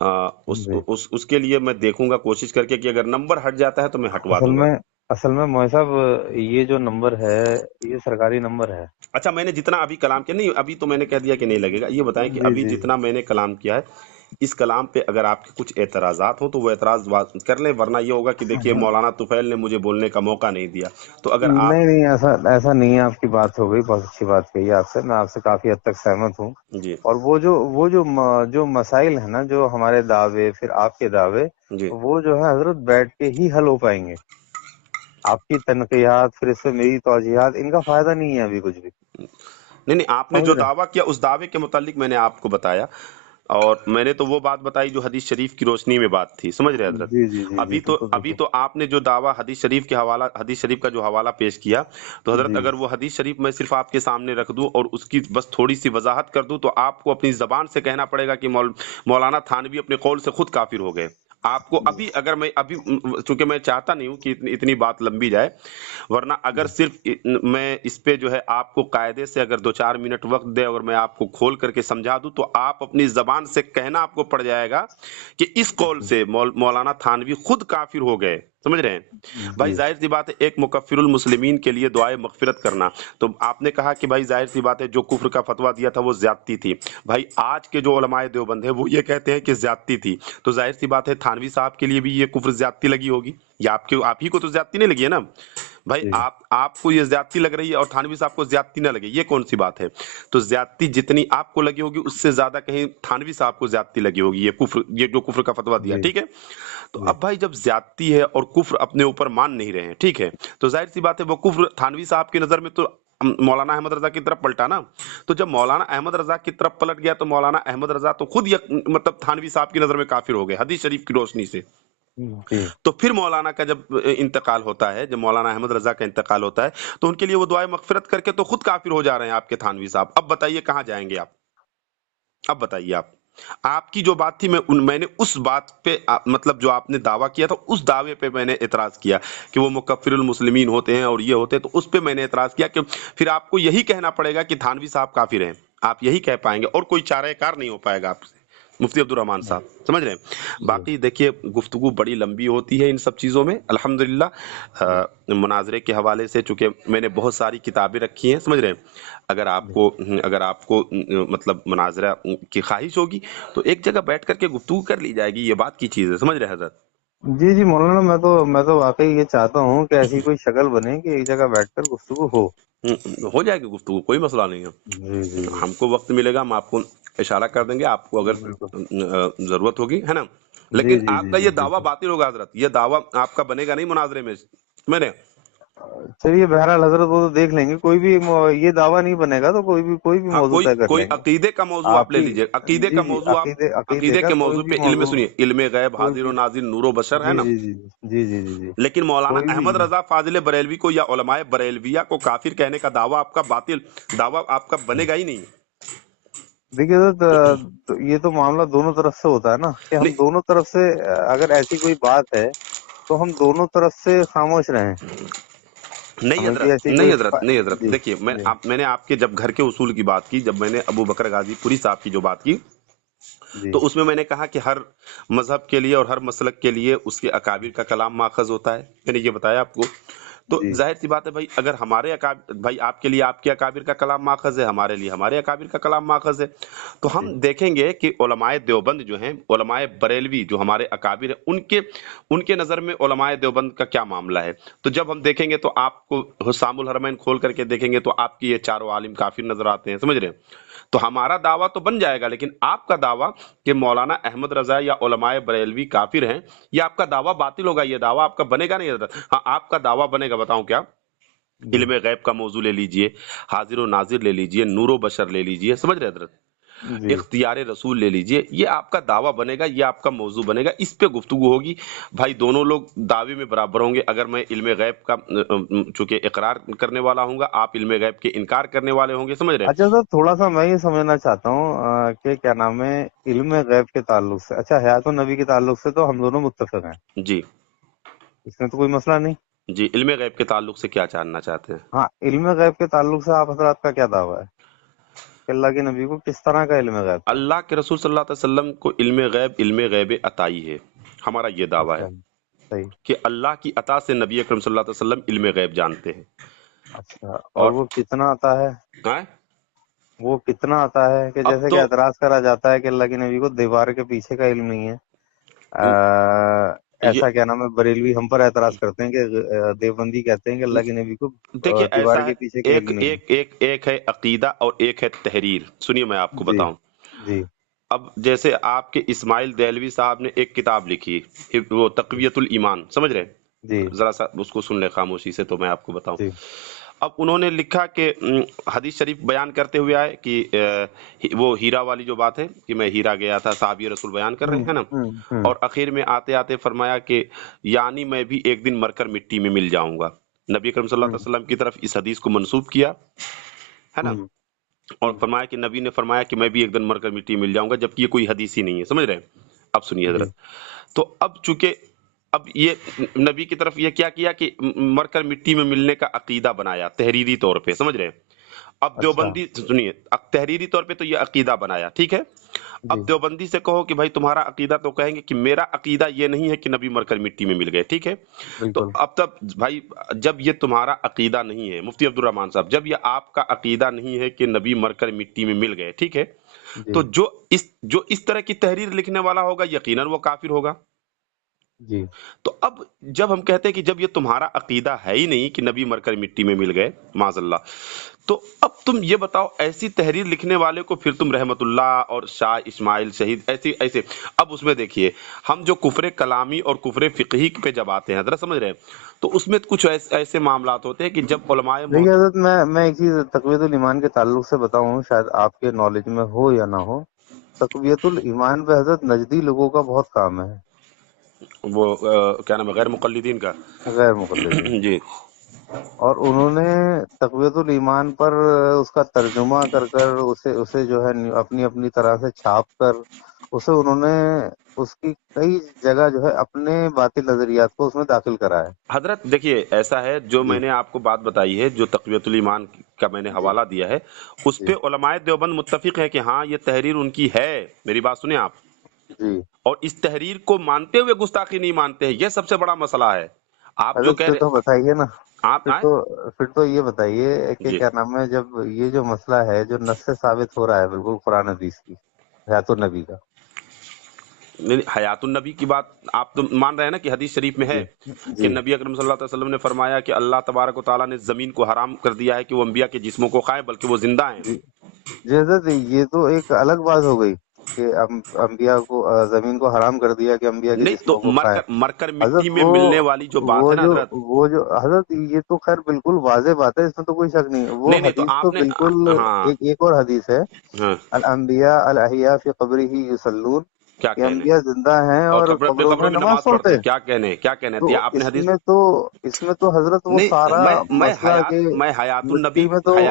है जी उसके लिए मैं देखूंगा कोशिश करके कि अगर नंबर हट जाता है तो मैं हटवा असल दूंगा। में असल में मोय साहब ये जो नंबर है ये सरकारी नंबर है। अच्छा, मैंने जितना अभी कलाम किया, नहीं अभी तो मैंने कह दिया कि नहीं लगेगा। ये बताएं कि जी अभी जी जितना मैंने कलाम किया है, इस कलाम पे अगर आपके कुछ एतराज़ात हो तो वो एतराज़ कर लें, वरना ये होगा कि देखिए हाँ, मौलाना तुफैल ने मुझे बोलने का मौका नहीं दिया। तो अगर आप नहीं नहीं ऐसा ऐसा नहीं है, आपकी बात हो गई, बहुत अच्छी बात कही आपसे, मैं आपसे काफी हद तक सहमत हूँ। जी और जो मसाइल है ना, जो हमारे दावे फिर आपके दावे, जी वो जो है हजरत बैठ के ही हल हो पाएंगे। आपकी तनकीयात फिर इससे मेरी तौजीहात, इनका फायदा नहीं है अभी कुछ भी। नहीं, आपने समझ जो रहे दावा किया उस दावे के मुतालिक मैंने आपको बताया, और मैंने तो वो बात बताई जो हदीस शरीफ की रोशनी में बात थी, समझ रहे हैं हैं? हजरत। जी जी जी जी, बिल्कुल अभी बिल्कुल। तो आपने जो दावा हदीस शरीफ का जो हवाला पेश किया, तो हजरत जी अगर वो हदीस शरीफ मैं सिर्फ आपके सामने रख दूं और उसकी बस थोड़ी सी वजाहत कर दूं, तो आपको अपनी जबान से कहना पड़ेगा कि मौलाना थानवी अपने कौल से खुद काफिर हो गए। आपको अभी, अगर मैं अभी, चूंकि मैं चाहता नहीं हूं कि इतनी बात लंबी जाए, वरना अगर सिर्फ मैं इस पे जो है आपको कायदे से अगर 2-4 मिनट वक्त दे और मैं आपको खोल करके समझा दूं, तो आप अपनी जबान से कहना आपको पड़ जाएगा कि इस कौल से मौलाना थानवी खुद काफिर हो गए, समझ रहे हैं। भाई जी जाहिर सी बात है, एक मुकफ्फिरुल मुस्लिमीन के लिए दुआए मगफिरत करना, तो आपने कहा कि भाई जाहिर सी बात है जो कुफ्र का फतवा दिया था वो ज्यादती थी। भाई आज के जो उलमाए देवबंद है वो ये कहते हैं कि ज्यादती थी, तो जाहिर सी बात है थानवी साहब के लिए भी ये कुफ्र ज्यादती लगी होगी, या आप ही को तो ज्यादती नहीं लगी है ना भाई। जी आपको ये ज्यादती लग रही है और थानवी साहब को ज्यादती ना लगे, ये कौन सी बात है। तो ज्यादती जितनी आपको लगी होगी उससे ज्यादा कहीं थानवी साहब को ज्यादती लगी होगी, ये जो कुफ्र का फतवा दिया, जी ठीक है। तो जी अब भाई जब ज्यादती है और कुफ्र अपने ऊपर मान नहीं रहे हैं, ठीक है, तो जाहिर सी बात है वो कुफ्र थानवी साहब की नजर में तो मौलाना अहमद रजा की तरफ पलटा ना। तो जब मौलाना अहमद रजा की तरफ पलट गया, तो मौलाना अहमद रजा तो खुद मतलब थानवी साहब की नजर में काफिर हो गए हदीस शरीफ की रोशनी से। जी तो फिर मौलाना का जब इंतकाल होता है, जब मौलाना अहमद रजा का इंतकाल होता है, तो उनके लिए वो दुआए मगफिरत करके तो खुद काफिर हो जा रहे हैं आपके थानवी साहब। अब बताइए कहाँ जाएंगे आप, अब बताइए आप। आपकी जो बात थी मैंने उस बात पे मतलब जो आपने दावा किया था उस दावे पे मैंने एतराज किया कि वो मुकफ्फिरुल मुस्लिमीन होते हैं और ये होते हैं, तो उस पे मैंने एतराज किया कि फिर आपको यही कहना पड़ेगा कि थानवी साहब काफिर हैं, आप यही कह पाएंगे और कोई चारा कार नहीं हो पाएगा आपसे, मुफ्ती अब्दुल रहमान साहब, समझ रहे हैं। जी बाकी देखिए गुफ्तगू बड़ी लंबी होती है इन सब चीज़ों में, अल्हम्दुलिल्लाह। मुनाजरे के हवाले से चूंकि मैंने बहुत सारी किताबें रखी हैं, समझ रहे हैं। अगर आपको मतलब मुनाजरा की ख्वाहिश होगी तो एक जगह बैठ करके गुफ्तगू कर ली जाएगी, ये बात की चीज़ है, समझ रहे हैं हजरत। जी जी, मौलाना मैं तो वाकई ये चाहता हूँ कि ऐसी कोई शक्ल बने कि एक जगह बैठकर गुफ्तगू हो। हो जाएगी गुफ्तगू, कोई मसला नहीं है। जी जी जी, हमको वक्त मिलेगा हम आपको इशारा कर देंगे, आपको अगर बिल्कुल। जरूरत होगी, है ना। जी लेकिन जी जी आपका जी, ये दावा बिल्कुल। बातिल होगा हजरत, ये दावा आपका बनेगा नहीं मुनाजरे में, मैंने। चलिए बहरहाल हजरत वो तो देख लेंगे, कोई भी ये दावा नहीं बनेगा तो कोई भी हाँ, मौजू कोई तय कर कोई लेंगे। अकीदे का मौजू आप ले आपकी लीजिए, अकीदे जी का जी, मौजू आप, अकीदे अकीदे का के कोई मौजू भी पे इल्म मौजू, सुनिए, इल्म गैब कोई हाजिर भी। और नाजिर नूरो बशर, है जी ना। जी जी जी जी जी जी, लेकिन मौलाना कोई भी। अहमद रजा फाजिल बरेलवी को या उलमाए बरेलविया को काफिर कहने का दावा आपका बातिल, दावा आपका बनेगा ही नहीं। देखिए तो ये तो मामला दोनों तरफ से होता है ना, कि हम नहीं दोनों तरफ से अगर ऐसी कोई बात है तो हम दोनों तरफ से खामोश रहें। नहीं हमें भी हजरत, ऐसी कोई नहीं हजरत, जी देखिए जी मैंने आपके जब घर के उसूल की बात की, जब मैंने अबू बकर गाजीपुरी साहब की जो बात की, जी तो उसमें मैंने कहा कि हर मजहब के लिए और हर मसलक के लिए उसके अकाबिर का कलाम माखज होता है, मैंने ये बताया आपको। तो जी जाहिर सी बात है भाई, अगर हमारे अकाबिर, भाई आपके लिए आपके अकाबिर का कलाम माखज है, हमारे लिए हमारे अकाबिर का कलाम माखज है, तो हम जी देखेंगे कि उलमाए देवबंद जो हैं, उलमाए बरेलवी जो हमारे अकाबिर हैं, उनके उनके नज़र में उलमाए देवबंद का क्या मामला है। तो जब हम देखेंगे तो आपको हुस्सामुल हरमैन खोल करके देखेंगे तो आपकी ये चारों आलिम काफिर नजर आते हैं, समझ रहे हैं। तो हमारा दावा तो बन जाएगा, लेकिन आपका दावा कि मौलाना अहमद रजा या उलमाए बरेलवी काफिर हैं, ये आपका दावा बातिल होगा, ये दावा आपका बनेगा नहीं हजरत। हाँ, आपका दावा बनेगा, बताऊं क्या। जी इल्मे गैब का मौजू ले लीजिए, हाजिर और नाजिर ले लीजिए, नूरो बशर ले लीजिए, समझ रहे हजरत, जी इख्तियार रसूल ले लीजिए, ये आपका दावा बनेगा, ये आपका मौजू बनेगा, इस पे गुफ्तगू होगी। भाई दोनों लोग दावे में बराबर होंगे। अगर मैं इल्मे गैब का चूंकि इकरार करने वाला हूँ, आप इल्मे गैब के इनकार करने वाले होंगे, समझ रहे अच्छा सर, थोड़ा सा मैं ये समझना चाहता हूँ कि क्या नाम है, इल्म गैब के ताल्लुक से, अच्छा हयात नबी के ताल्लुक से तो हम दोनों मुत्तफिक हैं, हैं जी। इसमें तो कोई मसला नहीं। जी, इल्मे गैब के ताल्लुक से क्या जानना चाहते हैं। हाँ, इल्म गैब के ताल्लुक से आप हजरात का क्या दावा है कि अल्लाह के नबी को किस तरह का इल्म गैब था? अल्लाह के रसूल सल्लल्लाहु अलैहि वसल्लम को इल्मे गैब अताई है, हमारा ये दावा अच्छा, है सही। कि अल्लाह की अता से नबी अकरम सल्लल्लाहु अलैहि वसल्लम इल्मे गैब जानते हैं। अच्छा, और और वो कितना आता है? हाँ, वो कितना आता है कि अब जैसे कि तो एतराज करा जाता है कि अल्लाह के नबी को दीवार के पीछे का इल्म नहीं है। ये ऐसा क्या नाम है, बरेलवी हम पर एतराज करते हैं कि देवबंदी कहते हैं कि अल्लाह के नबी को देखिए दीवार ऐसा के है, पीछे का एक इल्म नहीं है। एक एक एक है अकीदा और एक है तहरीर। सुनिए मैं आपको जी बताऊं। जी अब जैसे आपके इस्माइल देहलवी साहब ने एक किताब लिखी, वो तक़वियतुल ईमान, समझ रहे हैं? जी जरा सा उसको सुन ले खामोशी से, तो मैं आपको बताऊं। जी अब उन्होंने लिखा कि हदीस शरीफ बयान करते हुए आए कि वो हीरा वाली जो बात है कि मैं हीरा गया था, साहबी रसूल बयान कर रहे हैं ना, और आखिर में आते आते फरमाया कि यानी मैं भी एक दिन मरकर मिट्टी में मिल जाऊंगा। नबी अकरम सल्लल्लाहु अलैहि वसल्लम की तरफ इस हदीस को मंसूब किया है ना, और फरमाया कि नबी ने फरमाया कि मैं भी एक दिन मरकर मिट्टी में मिल जाऊंगा, जबकि ये कोई हदीस ही नहीं है, समझ रहे हैं। अब सुनिए जी हजरत, तो अब चूंकि अब ये नबी की तरफ ये क्या किया कि मरकर मिट्टी में मिलने का अकीदा बनाया तहरीरी तौर पे, समझ रहे हैं। अब अच्छा देवबंदी सुनिए, अब तहरीरी तौर पे तो ये अकीदा बनाया, ठीक है। अब जी देवबंदी से कहो कि भाई तुम्हारा अकीदा, तो कहेंगे कि मेरा अकीदा ये नहीं है कि नबी मरकर मिट्टी में मिल गए, ठीक है। तो बिल्कुल अब तब भाई, जब ये तुम्हारा अकीदा नहीं है मुफ्ती अब्दुल रहमान साहब, जब ये आपका अकीदा नहीं है कि नबी मरकर मिट्टी में मिल गए, ठीक है, जी तो जो इस तरह की तहरीर लिखने वाला होगा यकीनन वो काफिर होगा। जी तो अब जब हम कहते हैं कि जब ये तुम्हारा अकीदा है ही नहीं कि नबी मरकर मिट्टी में मिल गए, माज़अल्लाह, तो अब तुम ये बताओ, ऐसी तहरीर लिखने वाले को फिर तुम रहमतुल्लाह और शाह इस्माइल शहीद ऐसे ऐसे, अब उसमें देखिए, हम जो कुफरे कलामी और कुफरे फिqही पे जब आते हैं, जरा समझ रहे हैं, तो उसमें कुछ ऐसे मामलात होते हैं कि जब उलमाए देखिए हजरत, मैं एक चीज तकवीयतुल ईमान के ताल्लुक से बताऊं, शायद आपके नॉलेज में हो या ना हो। तकवीयतुल ईमान पे हजरत नजदी लोगों का बहुत काम है, वो क्या नाम है, गैर मुकल्लिदीन का। गैर मुक़ल्लिदीन। जी और उन्होंने तकवीयतुल ईमान पर उसका तर्जुमा कर कर उसे उसे जो है अपनी अपनी तरह से छाप कर उसे उन्होंने उसकी कई जगह जो है अपने बातिल नजरियात को उसमें दाखिल करा है। हजरत, देखिए ऐसा है, जो जी मैंने आपको बात बताई है, जो तक़वियतुल ईमान का मैंने जी हवाला दिया है, उस पे जी उलमाए देवबंद मुत्तफिक है कि हाँ ये तहरीर उनकी है। मेरी बात सुने आप, जी और इस तहरीर को मानते हुए गुस्ताखी नहीं मानते हैं, ये सबसे बड़ा मसला है। आप जो हजरत, कह फिर तो रहे, बताइए ना। आप आए। फिर तो ये बताइए कि जी, क्या नाम है, जब ये जो मसला है जो नस्स से साबित हो रहा है बिल्कुल कुरान हदीस की, हयातुन नबी का। नहीं, हयातुन नबी की बात आप तो मान रहे हैं ना कि हदीस शरीफ में है जी कि जी नबी अकरम सल्लल्लाहु अलैहि वसल्लम ने फरमाया कि अल्लाह तबारक व तआला ने जमीन को हराम कर दिया है कि वो अंबिया के जिस्मों को खाएं, बल्कि वो जिंदा हैं। जी जी हजरत, ये तो एक अलग बात हो गई कि अंबिया को जमीन को हराम कर दिया कि अंबिया के नहीं तो जिस्मों को खाएं। मरकर मरकर हजरत मिट्टी में मिलने वाली जो बात है ना हजरत, वो जो हजरत, ये तो खैर बिल्कुल वाज़ेह बात है, इसमें तो कोई शक नहीं है। वो नहीं नहीं, तो हदीस तो आपने, बिल्कुल हाँ एक और हदीस है, हाँ, अल अंबिया अल अहिया फी कब्रिही युसल्लून, क्या कि कहने, अंबिया जिंदा हैं और और कब्र कब्रों में में नमाज नमाज पढ़ते पढ़ते हैं, हैं। क्या कहने तो दिया आपने हदीस। इसमें तो हजरत वो नहीं, सारा मसला के मैं हयातुन नबी, मिट्टी में तो जी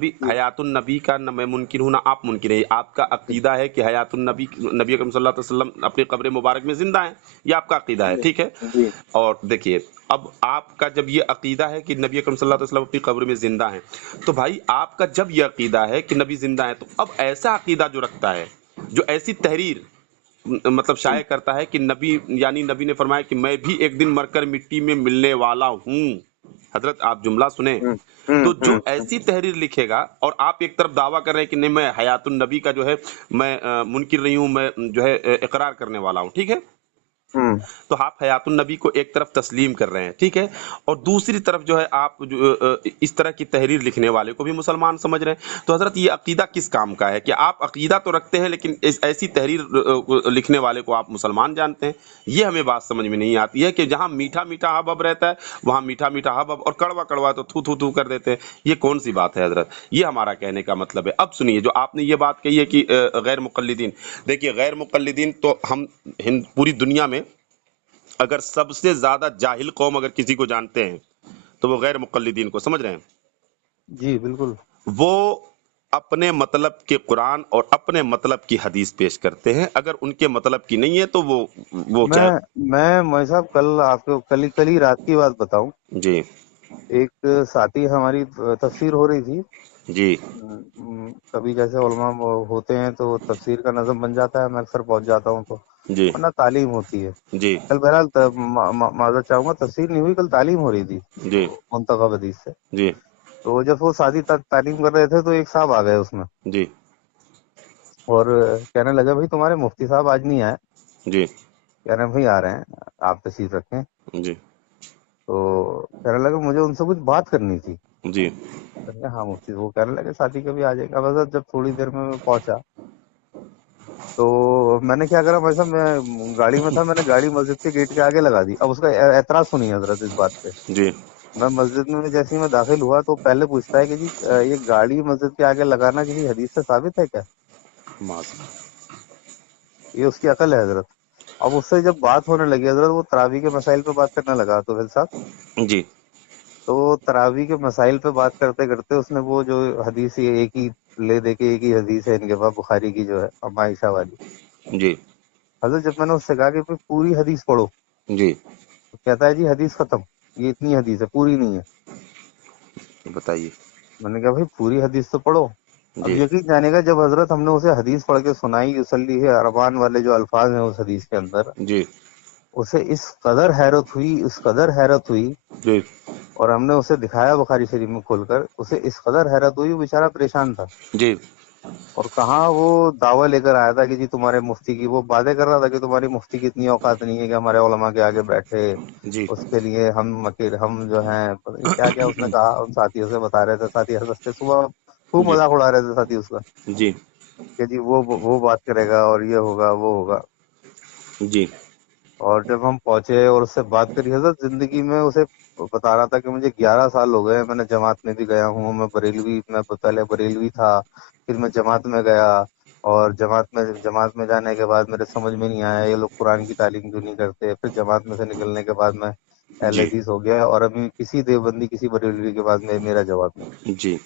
जी हयातुन नबी का न मैं मुनकिर हूं ना आप मुनकिर है। आपका अकीदा है कि हयातुन नबी, नबी अकरम सल्लल्लाहु अलैहि वसल्लम अपनी कब्र मुबारक में जिंदा हैं, ये आपका अकीदा है, जी ठीक है। जी और देखिए, अब आपका जब ये अकीदा है कि नबी अकरम सल्लल्लाहु अलैहि वसल्लम अपनी कब्र में जिंदा हैं, तो भाई आपका जब ये अकीदा है कि नबी जिंदा है, तो अब ऐसा अकीदा जो रखता है, जो ऐसी तहरीर मतलब शाये करता है कि नबी, यानी नबी ने फरमाया कि मैं भी एक दिन मरकर मिट्टी में मिलने वाला हूँ। हजरत आप जुमला सुने, हम्म तो जो हम्म। ऐसी तहरीर लिखेगा, और आप एक तरफ दावा कर रहे हैं कि नहीं मैं हयातुन नबी का जो है मैं मुनकिर नहीं हूँ, मैं जो है इकरार करने वाला हूँ, ठीक है। हम्म। तो आप हयातुन नबी को एक तरफ तस्लीम कर रहे हैं, ठीक है, और दूसरी तरफ जो है आप जो इस तरह की तहरीर लिखने वाले को भी मुसलमान समझ रहे हैं। तो हजरत ये अकीदा किस काम का है कि आप अकीदा तो रखते हैं, लेकिन ऐसी तहरीर लिखने वाले को आप मुसलमान जानते हैं। ये हमें बात समझ में नहीं आती है कि जहाँ मीठा मीठा हबब रहता है, वहाँ मीठा मीठा हबब, और कड़वा कड़वा तो थू थू थू कर देते हैं। ये कौन सी बात है हजरत, ये हमारा कहने का मतलब है। अब सुनिए, जो आपने ये बात कही है कि गैर मुकल्लिदीन, देखिए गैर मुकल्लिदीन तो हम पूरी दुनिया में अगर सबसे ज्यादा जाहिल कौम अगर किसी को जानते हैं, तो वो गैर मुकल्लिदीन को समझ रहे हैं। जी बिल्कुल। वो अपने मतलब के कुरान और अपने मतलब की हदीस पेश करते हैं, अगर उनके मतलब की नहीं है तो वो चाहे। मैं मौलवी साहब, कल आपको कल ही रात की बात बताऊं। जी एक साथी हमारी तफसीर हो रही थी। जी कभी जैसे उलमा वो होते हैं तो तफसीर का नज़म बन जाता है, मैं अक्सर पहुंच जाता हूँ, तो जी वरना तालीम होती है। जी कल बहरहाल माजरत चाहूंगा, तफसीर नहीं हुई, कल तालीम हो रही थी जी मुंतखब हदीस से। जी तो जब वो साथी तालीम कर रहे थे तो एक साहब आ गए उसमें, जी और कहने लगे, भाई तुम्हारे मुफ्ती साहब आज नहीं आए। जी कह रहे हैं भाई आ रहे हैं, आप तशरीफ रखें। जी तो कहने लगे मुझे उनसे कुछ बात करनी थी। जी मैंने कहा, हाँ मुफ्ती। वो कहने लगे साथी कभी आ जाएगा। बस जब थोड़ी देर में मैं पहुंचा, तो मैंने क्या करा, भाई साहब मैं गाड़ी में था, मैंने गाड़ी मस्जिद के गेट के आगे लगा दी। अब उसका एतराज सुनिए हजरत इस बात पे। जी میں مسجد میں جیسے ہی میں داخل ہوا تو پہلے پوچھتا ہے کہ جی یہ گاڑی مسجد کے آگے لگانا کسی حدیث سے ثابت ہے کیا؟ یہ اس کی عقل ہے حضرت. اب اس سے جب بات ہونے لگی حضرت، وہ تراویح کے مسائل پہ بات کرنے لگا تو صاحب، جی تو تراویح کے مسائل پہ بات کرتے کرتے اس نے وہ جو حدیث ایک ہی لے دے کے، ایک ہی حدیث ہے ان کے پاس بخاری کی جو ہے ام عائشہ والی. جی حضرت جب میں نے اس سے کہا کہ بھئی پوری حدیث پڑھو، جی تو کہتا ہے جی حدیث ختم، یہ اتنی حدیث ہے، پوری نہیں ہے. بتائیے. میں نے کہا بھائی پوری حدیث تو پڑھو. اب جی یقین جانے گا، جب حضرت ہم نے اسے حدیث پڑھ کے سنائی، یصلی ہے اربان والے جو الفاظ ہیں اس حدیث کے اندر، جی اسے اس قدر حیرت ہوئی، اس قدر حیرت ہوئی. جی اور ہم نے اسے دکھایا بخاری شریف میں کھول کر، اسے اس قدر حیرت ہوئی، وہ بیچارہ پریشان تھا. جی اور کہاں وہ دعویٰ لے کر آیا تھا کہ جی تمہارے مفتی کی، وہ باتیں کر رہا تھا کہ تمہاری مفتی کی اتنی اوقات نہیں ہے کہ ہمارے علماء کے آگے بیٹھے، جی اس کے لیے ہم جو ہیں کیا کیا اس نے کہا، ان ساتھیوں سے بتا رہے تھے، ساتھی ہنستے تھے، صبح خوب جی مذاق اڑا رہے تھے ساتھی اس کا جی کہ جی وہ بات کرے گا اور یہ ہوگا وہ ہوگا. جی اور جب ہم پہنچے اور اس سے بات کری، حضرت زندگی میں اسے بتا رہا تھا کہ مجھے 11 سال ہو گئے، میں نے جماعت میں بھی گیا ہوں، میں پہلے بریلوی تھا، پھر میں جماعت میں گیا، اور جماعت میں جانے کے بعد میرے سمجھ میں نہیں آیا یہ لوگ قرآن کی تعلیم کیوں نہیں کرتے. پھر جماعت میں سے نکلنے کے بعد میں اہل جی حدیث ہو گیا، اور ابھی کسی دیوبندی کسی بریلوی کے بعد میرا جواب نہیں. جی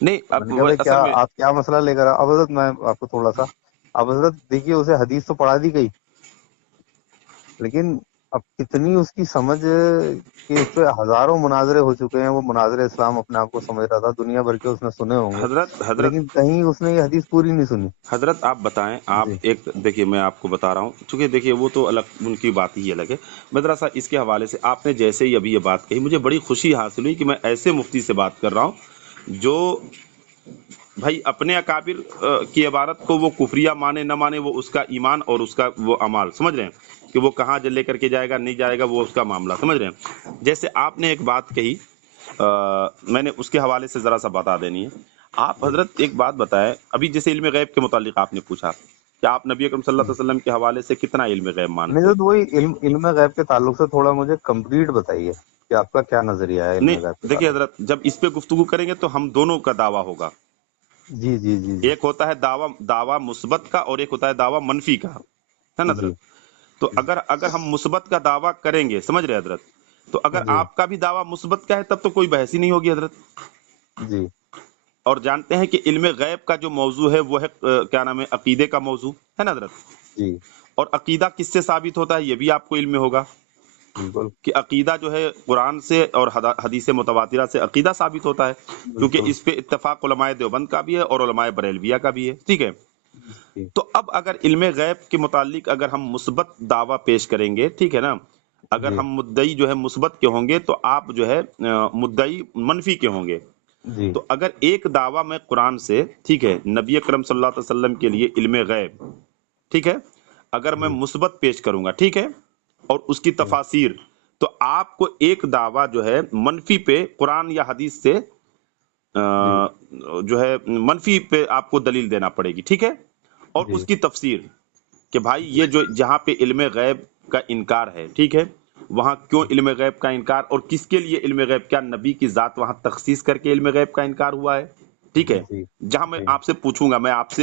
نہیں. تو میں اب نے کہا بھائی اصل کیا میں آپ کیا مسئلہ لے کر اب حضرت میں آپ کو تھوڑا سا، اب حضرت دیکھیے اسے حدیث تو پڑھا دی گئی، لیکن اب کتنی اس کی سمجھ کہ اس پہ ہزاروں مناظرے ہو چکے ہیں. وہ مناظر اسلام اپنے آپ کو سمجھ رہا تھا، دنیا بھر کے اس نے سنے ہوں گے، حضرت لیکن کہیں اس نے یہ حدیث پوری نہیں سنی. حضرت آپ بتائیں. آپ جی ایک دیکھیے، میں آپ کو بتا رہا ہوں، چونکہ دیکھیے وہ تو الگ، ان کی بات ہی الگ ہے. میں ذرا سا اس کے حوالے سے، آپ نے جیسے ہی ابھی یہ بات کہی، مجھے بڑی خوشی حاصل ہوئی کہ میں ایسے مفتی سے بات کر رہا ہوں جو بھائی اپنے اکابر کی عبارت کو وہ کفریہ مانے نہ مانے، وہ اس کا ایمان اور اس کا وہ اعمال، سمجھ رہے ہیں کہ وہ کہاں لے کر کے جائے گا نہیں جائے گا، وہ اس کا معاملہ، سمجھ رہے ہیں. جیسے آپ نے ایک بات کہی، میں نے اس کے حوالے سے ذرا سا بتا دینی ہے. آپ جی. حضرت ایک بات بتائیں، ابھی جیسے علم غیب کے متعلق آپ نے پوچھا کہ آپ نبی اکرم صلی اللہ علیہ وسلم کے حوالے سے کتنا علم غیب نہیں مانتے تو وہی علم غیب کے تعلق سے تھوڑا مجھے کمپلیٹ بتائیے کہ آپ کا کیا نظریہ ہے علم غیب نہیں. کے دیکھیے تعلق حضرت، جب اس پہ گفتگو کریں گے تو ہم دونوں کا دعویٰ ہوگا. سے. جی جی جی جی ایک ہوتا ہے دعویٰ مثبت کا، اور ایک ہوتا ہے دعویٰ منفی کا، ہے نا جی حضرت. تو اگر ہم مثبت کا دعویٰ کریں گے، سمجھ رہے حضرت، تو اگر جی آپ کا بھی دعویٰ مثبت کا ہے تب تو کوئی بحث ہی نہیں ہوگی حضرت. جی اور جانتے ہیں کہ علم غیب کا جو موضوع ہے وہ ہے کیا نام ہے، عقیدے کا موضوع ہے نا حضرت. جی اور عقیدہ کس سے ثابت ہوتا ہے یہ بھی آپ کو علم میں ہوگا بالکل کہ عقیدہ جو ہے قرآن سے اور حدیث متواترہ سے عقیدہ ثابت ہوتا ہے، کیونکہ بالکل. اس پہ اتفاق علماء دیوبند کا بھی ہے اور علماء بریلویہ کا بھی ہے. ٹھیک ہے. جی تو اب اگر علم غیب کے متعلق اگر ہم مثبت دعویٰ پیش کریں گے، ٹھیک ہے نا، اگر جی ہم مدعی جو ہے مثبت کے ہوں گے تو آپ جو ہے مدعی منفی کے ہوں گے. جی تو اگر ایک دعویٰ میں قرآن سے، ٹھیک ہے، نبی اکرم صلی اللہ علیہ وسلم کے لیے علم غیب، ٹھیک ہے، اگر میں جی مثبت پیش کروں گا، ٹھیک ہے، اور اس کی جی تفاسیر، تو آپ کو ایک دعویٰ جو ہے منفی پہ قرآن یا حدیث سے جی جو ہے منفی پہ آپ کو دلیل دینا پڑے گی. ٹھیک ہے. اور جی اس کی تفسیر کہ بھائی یہ جو جہاں پہ علم غیب کا انکار ہے، ٹھیک ہے، وہاں کیوں علم غیب کا انکار، اور کس کے لیے علم غیب، کیا نبی کی ذات وہاں تخصیص کر کے علم غیب کا انکار ہوا ہے. ٹھیک ہے. جی جہاں میں جی آپ سے پوچھوں گا،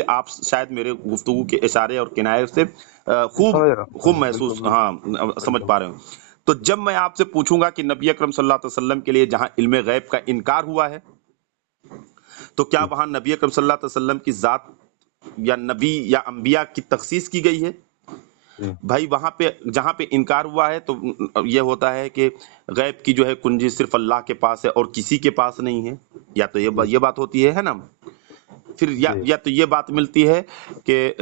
آپ شاید میرے گفتگو کے اشارے اور کنایے سے خوب سمجھ رہا خوب ہوں. بالکل محسوس، بالکل ہاں، سمجھ بالکل. پا رہے ہوں. تو جب میں آپ سے پوچھوں گا کہ نبی اکرم صلی اللہ علیہ وسلم کے لیے جہاں علم غیب کا انکار ہوا ہے، تو کیا جی وہاں نبی اکرم صلی اللہ علیہ وسلم کی ذات یا نبی یا انبیاء کی تخصیص کی گئی ہے؟ جی بھائی وہاں پہ جہاں پہ انکار ہوا ہے تو یہ ہوتا ہے کہ غیب کی جو ہے کنجی صرف اللہ کے پاس ہے اور کسی کے پاس نہیں ہے، یا تو جی یہ بات ہوتی ہے نا. پھر جی یا تو یہ بات ملتی ہے کہ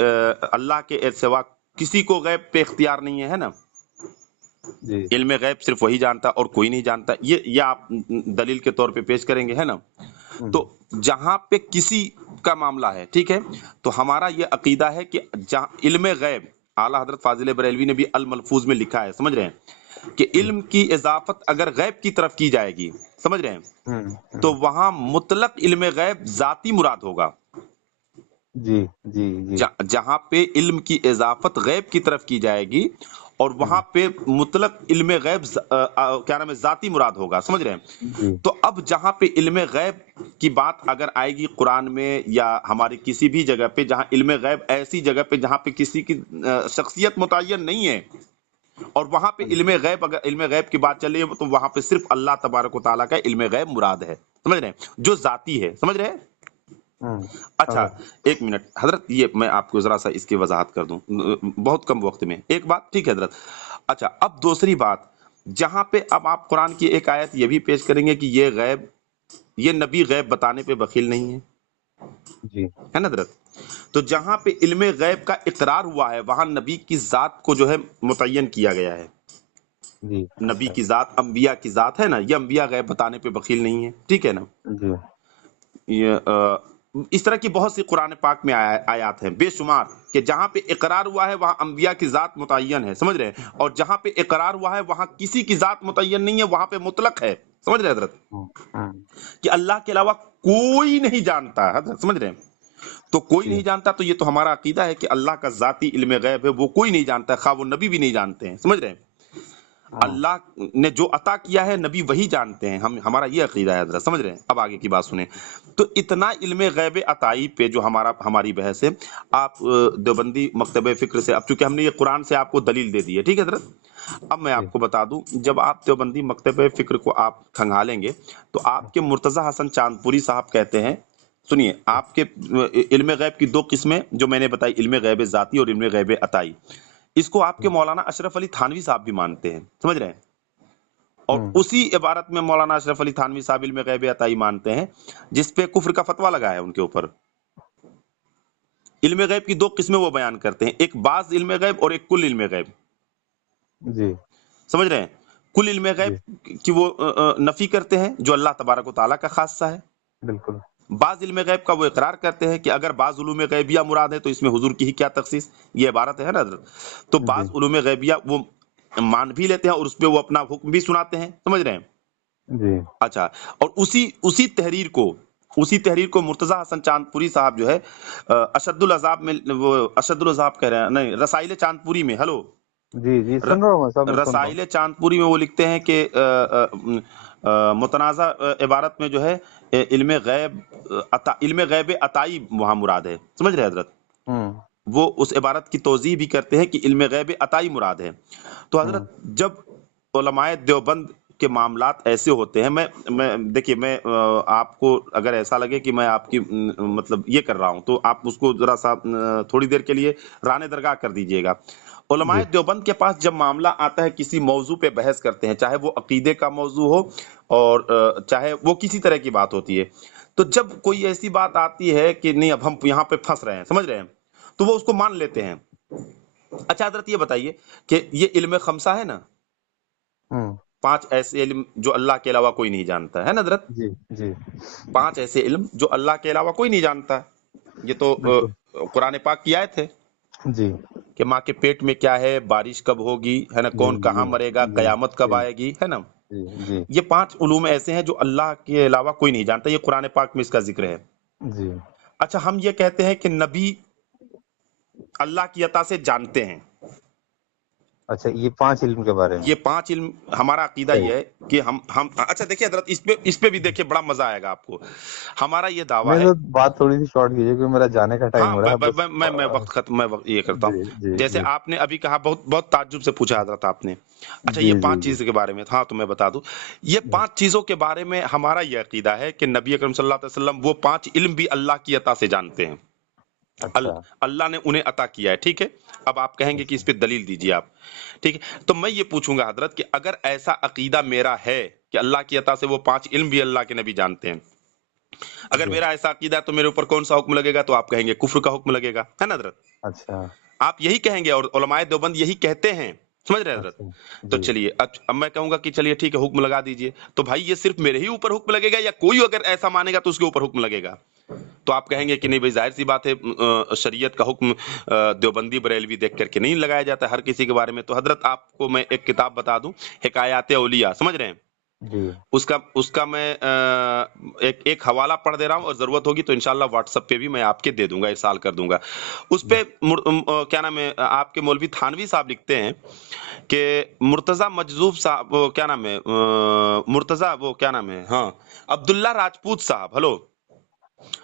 اللہ کے سوا کسی کو غیب پہ اختیار نہیں ہے نا، جی علم غیب صرف وہی جانتا اور کوئی نہیں جانتا. یہ آپ دلیل کے طور پہ پیش کریں گے، ہے نا. تو جہاں پہ کسی کا معاملہ ہے، ٹھیک ہے، تو ہمارا یہ عقیدہ ہے کہ جہاں علم غیب، اعلیٰ حضرت فاضل بریلوی نے بھی الملفوظ میں لکھا ہے، سمجھ رہے ہیں، کہ علم کی اضافت اگر غیب کی طرف کی جائے گی، سمجھ رہے ہیں، تو وہاں مطلق علم غیب ذاتی مراد ہوگا. جی جی جی جہاں پہ علم کی اضافت غیب کی طرف کی جائے گی اور وہاں پہ مطلق علم غیب کیا نام ہے ذاتی مراد ہوگا، سمجھ رہے ہیں؟ جی تو اب جہاں پہ علم غیب کی بات اگر آئے گی قرآن میں یا ہماری کسی بھی جگہ پہ جہاں علم غیب، ایسی جگہ پہ جہاں پہ کسی کی شخصیت متعین نہیں ہے، اور وہاں پہ علم غیب، اگر علم غیب کی بات چل رہی ہے تو وہاں پہ صرف اللہ تبارک و تعالیٰ کا علم غیب مراد ہے، سمجھ رہے ہیں، جو ذاتی ہے، سمجھ رہے ہیں؟ اچھا ایک منٹ حضرت، یہ میں آپ کو ذرا سا اس کی وضاحت کر دوں بہت کم وقت میں، ایک بات ٹھیک ہے حضرت؟ اچھا اب دوسری بات، جہاں پہ اب آپ قرآن کی ایک آیت یہ بھی پیش کریں گے کہ یہ غیب، یہ نبی غیب بتانے پہ بخیل نہیں جی ہے نا حضرت؟ تو جہاں پہ علم غیب کا اقرار ہوا ہے وہاں نبی کی ذات کو جو ہے متعین کیا گیا ہے، جی نبی کی ذات انبیاء کی ذات ہے نا، یہ انبیاء غیب بتانے پہ بخیل نہیں ہے، ٹھیک ہے نا؟ جی یہ اس طرح کی بہت سی قرآن پاک میں آیات ہیں بے شمار کہ جہاں پہ اقرار ہوا ہے وہاں انبیاء کی ذات متعین ہے، سمجھ رہے ہیں؟ اور جہاں پہ اقرار ہوا ہے وہاں کسی کی ذات متعین نہیں ہے، وہاں پہ مطلق ہے، سمجھ رہے ہیں حضرت؟ کہ اللہ کے علاوہ کوئی نہیں جانتا ہے حضرت، سمجھ رہے ہیں؟ تو کوئی نہیں جانتا، تو یہ تو ہمارا عقیدہ ہے کہ اللہ کا ذاتی علم غیب ہے وہ کوئی نہیں جانتا ہے، خواہ وہ نبی بھی نہیں جانتے ہیں، سمجھ رہے ہیں؟ اللہ نے جو عطا کیا ہے نبی وہی جانتے ہیں، ہمارا یہ عقیدہ ہے حضرت، سمجھ رہے ہیں؟ اب آگے کی بات سنیں، تو اتنا علم غیب عطائی پہ جو ہماری بحث ہے، آپ دیوبندی مکتبہ فکر سے، اب چونکہ ہم نے یہ قرآن سے آپ کو دلیل دے دی ہے، ٹھیک ہے حضرت؟ اب میں آپ کو بتا دوں، جب آپ دیوبندی مکتبہ فکر کو آپ کھنگالیں گے تو آپ کے مرتضی حسن چاندپوری صاحب کہتے ہیں، سنیے، آپ کے علم غیب کی دو قسمیں جو میں نے بتائی، علم غیب ذاتی اور علم غیب عطائی، اس کو آپ کے مولانا اشرف علی تھانوی صاحب بھی مانتے ہیں، سمجھ رہے ہیں؟ اور اسی عبارت میں مولانا اشرف علی تھانوی صاحب علم غیب عطائی مانتے ہیں، جس پہ کفر کا فتویٰ لگا ہے ان کے اوپر۔ علم غیب کی دو قسمیں وہ بیان کرتے ہیں، ایک بعض علم غیب اور ایک کل علم غیب، جی سمجھ رہے ہیں؟ کل علم غیب کی وہ نفی کرتے ہیں جو اللہ تبارک و تعالیٰ کا خاصہ ہے، بالکل، بعض علم غیب کا وہ اقرار کرتے ہیں کہ اگر بعض علوم غیبیہ مراد ہے تو اس میں حضور کی ہی کیا تخصیص، یہ عبارت ہے نا حضرت؟ تو بعض علوم غیبیہ وہ مان بھی لیتے ہیں اور اس پہ وہ اپنا حکم بھی سناتے ہیں، سمجھ رہے ہیں؟ جی اچھا، اور اسی تحریر کو مرتضی حسن چاندپوری صاحب جو ہے اشد العذاب میں، وہ اشد العذاب کہہ رہے ہیں، نہیں، رسائل چاندپوری میں، ہلو، جی جی سن رہا ہوں میں صاحب، میں سن رہا ہوں۔ رسائل چاندپوری میں وہ لکھتے ہیں کہ متنازع عبارت میں جو ہے علم غیب عطائی وہاں مراد ہے، سمجھ رہے حضرت؟ وہ اس عبارت کی توضیح بھی کرتے ہیں کہ علم غیب عطائی مراد ہے۔ تو حضرت جب علماء دیوبند کے معاملات ایسے ہوتے ہیں، میں دیکھیے، میں آپ کو اگر ایسا لگے کہ میں آپ کی مطلب یہ کر رہا ہوں تو آپ اس کو ذرا سا تھوڑی دیر کے لیے رانے درگاہ کر دیجئے گا۔ علماء دیوبند کے پاس جب معاملہ آتا ہے کسی موضوع پہ بحث کرتے ہیں، چاہے وہ عقیدے کا موضوع ہو اور چاہے وہ کسی طرح کی بات ہوتی ہے، تو جب کوئی ایسی بات آتی ہے کہ نہیں اب ہم یہاں پہ پھنس رہے ہیں، سمجھ رہے ہیں، تو وہ اس کو مان لیتے ہیں۔ اچھا حضرت یہ بتائیے کہ یہ علم خمسہ ہے نا، 5 ایسے علم جو اللہ کے علاوہ کوئی نہیں جانتا ہے نا حضرت؟ جی جی 5 ایسے علم جو اللہ کے علاوہ کوئی نہیں جانتا، یہ تو قرآن پاک کی آیت ہے جی کہ ماں کے پیٹ میں کیا ہے، بارش کب ہوگی، ہے نا، کون کہاں مرے گا، قیامت کب آئے گی، ہے نا؟ یہ 5 علوم ایسے ہیں جو اللہ کے علاوہ کوئی نہیں جانتا، یہ قرآن پاک میں اس کا ذکر ہے۔ جی اچھا ہم یہ کہتے ہیں کہ نبی اللہ کی عطا سے جانتے ہیں، اچھا، یہ 5 علم کے بارے میں یہ 5 علم ہمارا عقیدہ یہ ہے کہ ہم اچھا دیکھیے حضرت، اس پہ بھی دیکھیے بڑا مزہ آئے گا آپ کو، ہمارا یہ دعویٰ ہے، میں تو بات تھوڑی سی شارٹ کیجیے کیونکہ میرا جانے کا ٹائم ہاں ہو رہا ہے۔ میں وقت یہ کرتا ہوں، جی جیسے جی آپ نے ابھی کہا، بہت تعجب سے پوچھا حضرت آپ نے، اچھا یہ 5 چیزوں کے بارے میں، ہاں تو میں بتا دوں، یہ 5 چیزوں کے بارے میں ہمارا یہ عقیدہ ہے کہ نبی اکرم صلی اللہ علیہ وسلم وہ 5 علم بھی اللہ کی عطا سے جانتے ہیں، اللہ نے انہیں عطا کیا ہے، ٹھیک ہے؟ اب آپ کہیں گے کہ اس پہ دلیل دیجیے آپ، ٹھیک ہے؟ تو میں یہ پوچھوں گا حضرت کہ اگر ایسا عقیدہ میرا ہے کہ اللہ کی عطا سے وہ 5 علم بھی اللہ کے نبی جانتے ہیں، اگر میرا ایسا عقیدہ ہے تو میرے اوپر کون سا حکم لگے گا؟ تو آپ کہیں گے کفر کا حکم لگے گا، ہے نا حضرت؟ اچھا، آپ یہی کہیں گے اور علماء دیوبند یہی کہتے ہیں، سمجھ رہے حضرت؟ تو چلیے اب میں کہوں گا کہ چلیے ٹھیک ہے، حکم لگا دیجئے، تو بھائی یہ صرف میرے ہی اوپر حکم لگے گا یا کوئی اگر ایسا مانے گا تو اس کے اوپر حکم لگے گا؟ تو آپ کہیں گے کہ نہیں بھائی ظاہر سی بات ہے، شریعت کا حکم دیوبندی بریلوی دیکھ کر کے نہیں لگایا جاتا ہر کسی کے بارے میں۔ تو حضرت آپ کو میں ایک کتاب بتا دوں، حکایات اولیاء، سمجھ رہے ہیں؟ جی اس کا میں ایک حوالہ پڑھ دے رہا ہوں، اور ضرورت ہوگی تو انشاءاللہ واٹس ایپ پہ بھی میں آپ کے دے دوں گا، ارسال کر دوں گا اس پہ۔ کیا نام ہے، آپ کے مولوی تھانوی صاحب لکھتے ہیں کہ مرتضی مجذوب صاحب، وہ کیا نام ہے، مرتضی، وہ کیا نام ہے، ہاں، عبداللہ راجپوت صاحب، ہلو،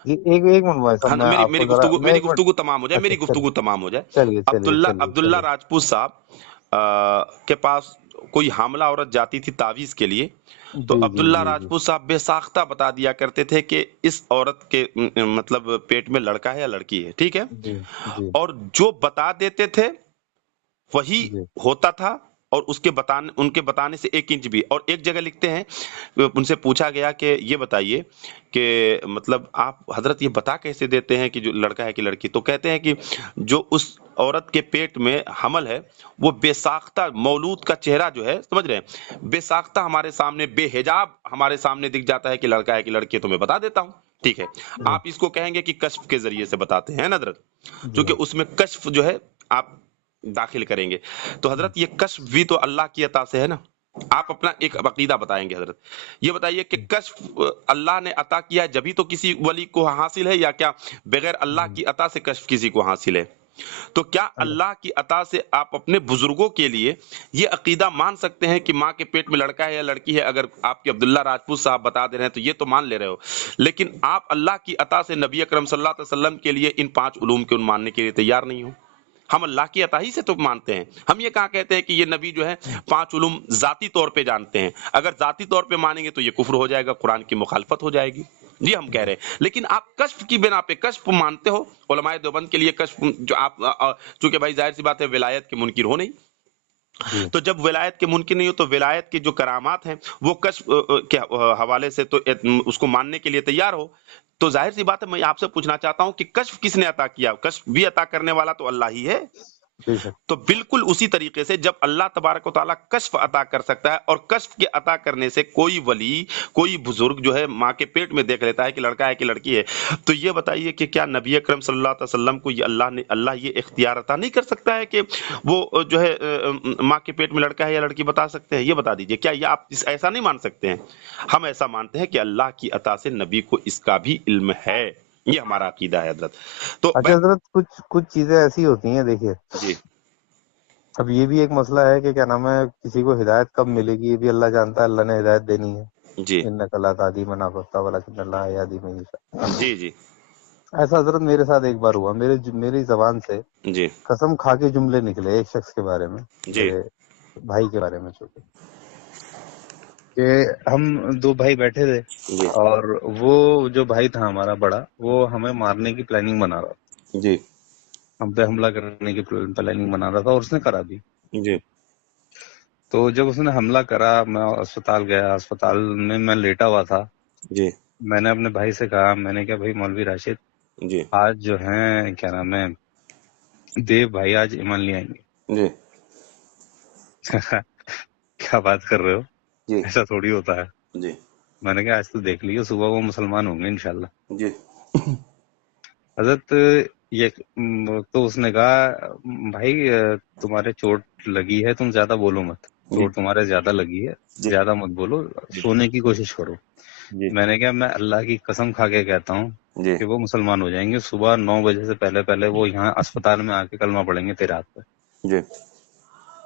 جی، ایک منٹ بھائی صاحب، ہاں، میں میری آپ میری کو ذرا گفتگو میں میری ایک منٹ، گفتگو تمام ہو جائے، اچھا میری گفتگو تمام ہو جائے۔ چلیے چلیے عبداللہ چلیے عبداللہ چلیے راجپوت صاحب کے پاس کوئی حاملہ عورت جاتی تھی تعویذ کے لیے، تو جی جی عبداللہ جی جی راجپوت صاحب بے ساختہ بتا دیا کرتے تھے کہ اس عورت کے مطلب پیٹ میں لڑکا ہے یا لڑکی ہے، ٹھیک ہے، جی جی اور جو بتا دیتے تھے وہی جی ہوتا تھا، اور ان کے بتانے سے 1 انچ بھی۔ اور ایک جگہ لکھتے ہیں، ان سے پوچھا گیا کہ یہ بتائیے کہ مطلب آپ حضرت یہ بتا کیسے دیتے ہیں کہ جو لڑکا ہے کہ لڑکی، تو کہتے ہیں کہ جو اس عورت کے پیٹ میں حمل ہے وہ بے ساختہ مولود کا چہرہ جو ہے، سمجھ رہے ہیں، بے ساختہ ہمارے سامنے، بے حجاب ہمارے سامنے دکھ جاتا ہے کہ لڑکا ہے کہ لڑکی ہے، تو میں بتا دیتا ہوں، ٹھیک ہے۔ جی آپ اس کو کہیں گے کہ کشف کے ذریعے سے بتاتے ہیں نا حضرت، جی چونکہ اس میں کشف جو ہے آپ داخل کریں گے، تو حضرت یہ کشف بھی تو اللہ کی عطا سے ہے نا۔ آپ اپنا ایک عقیدہ بتائیں گے حضرت، یہ بتائیے کہ کشف اللہ نے عطا کیا ہے جبھی تو کسی ولی کو حاصل ہے، یا کیا بغیر اللہ کی عطا سے کشف کسی کو حاصل ہے؟ تو کیا اللہ کی عطا سے آپ اپنے بزرگوں کے لیے یہ عقیدہ مان سکتے ہیں کہ ماں کے پیٹ میں لڑکا ہے یا لڑکی ہے؟ اگر آپ کے عبداللہ راجپوت صاحب بتا دے رہے ہیں تو یہ تو مان لے رہے ہو، لیکن آپ اللہ کی عطا سے نبی اکرم صلی اللہ علیہ وسلم کے لیے ان 5 علوم کے ان ماننے کے لیے تیار نہیں ہو۔ ہم اللہ کی عطا ہی سے تو مانتے ہیں، ہم یہ کہاں کہتے ہیں کہ یہ نبی جو ہے 5 علوم ذاتی طور پہ جانتے ہیں؟ اگر ذاتی طور پہ مانیں گے تو یہ کفر ہو جائے گا، قرآن کی مخالفت ہو جائے گی، جی ہم کہہ رہے ہیں۔ لیکن آپ کشف کی بنا پہ کشف مانتے ہو، علماء دیوبند کے لیے کشف جو آپ چونکہ بھائی ظاہر سی بات ہے ولایت کے منکر ہو نہیں، جی تو جب ولایت کے منکر نہیں ہو تو ولایت کی جو کرامات ہیں وہ کشف کے حوالے سے تو اس کو ماننے کے لیے تیار ہو، تو ظاہر سی بات ہے میں آپ سے پوچھنا چاہتا ہوں کہ کشف کس نے عطا کیا؟ کشف بھی عطا کرنے والا تو اللہ ہی ہے۔ بے شک تو بالکل اسی طریقے سے جب اللہ تبارک و تعالیٰ کشف عطا کر سکتا ہے، اور کشف کے عطا کرنے سے کوئی ولی، کوئی بزرگ جو ہے ماں کے پیٹ میں دیکھ لیتا ہے کہ لڑکا ہے کہ لڑکی ہے، تو یہ بتائیے کہ کیا نبی اکرم صلی اللہ علیہ وسلم کو یہ اللہ یہ اختیار عطا نہیں کر سکتا ہے کہ وہ جو ہے ماں کے پیٹ میں لڑکا ہے یا لڑکی بتا سکتے ہیں؟ یہ بتا دیجئے، کیا یہ آپ ایسا نہیں مان سکتے ہیں؟ ہم ایسا مانتے ہیں کہ اللہ کی عطا سے نبی کو اس کا بھی علم ہے، یہ ہمارا عقیدہ ہے حضرت۔ تو اچھا حضرت، کچھ چیزیں ایسی ہوتی ہیں، دیکھیے جی اب یہ بھی ایک مسئلہ ہے کہ کیا نام ہے، کسی کو ہدایت کب ملے گی یہ بھی اللہ جانتا ہے، اللہ نے ہدایت دینی ہے، جی انک لا تہدی من احببت ولکن اللہ یہدی من یشاء۔ جی جی ایسا حضرت میرے ساتھ ایک بار ہوا، میری زبان سے جی قسم کھا کے جملے نکلے ایک شخص کے بارے میں، جی میرے بھائی کے بارے میں، چھوٹے، کہ ہم 2 بھائی بیٹھے تھے، جی اور وہ جو بھائی تھا ہمارا بڑا، وہ ہمیں مارنے کی پلاننگ بنا رہا تھا، جی ہم پہ حملہ کرنے کی پلاننگ بنا رہا تھا، اور اس نے کرا دی۔ جی تو جب اس نے حملہ کرا، میں اسپتال گیا، اسپتال میں میں لیٹا ہوا تھا، جی میں نے اپنے بھائی سے کہا، میں نے کہا بھائی مولوی راشد، جی آج جو ہے کیا نام ہے، دیو بھائی آج ایمان لے آئیں گے۔ جی کیا بات کر رہے ہو، جی ایسا تھوڑی ہوتا ہے۔ جی میں نے کہا آج تو دیکھ لیے، صبح وہ مسلمان ہوں گے انشاءاللہ۔ جی حضرت یہ تو اس نے کہا بھائی تمہارے چوٹ لگی ہے، تم زیادہ بولو مت، جی چوٹ تمہارے زیادہ لگی ہے، جی زیادہ مت بولو، جی سونے کی کوشش کرو۔ جی میں نے کہا میں اللہ کی قسم کھا کے کہتا ہوں جی کہ وہ مسلمان ہو جائیں گے، صبح 9 بجے سے پہلے پہلے وہ یہاں اسپتال میں آ کے کلمہ پڑھیں گے تیرے ہاتھ پہ۔ جی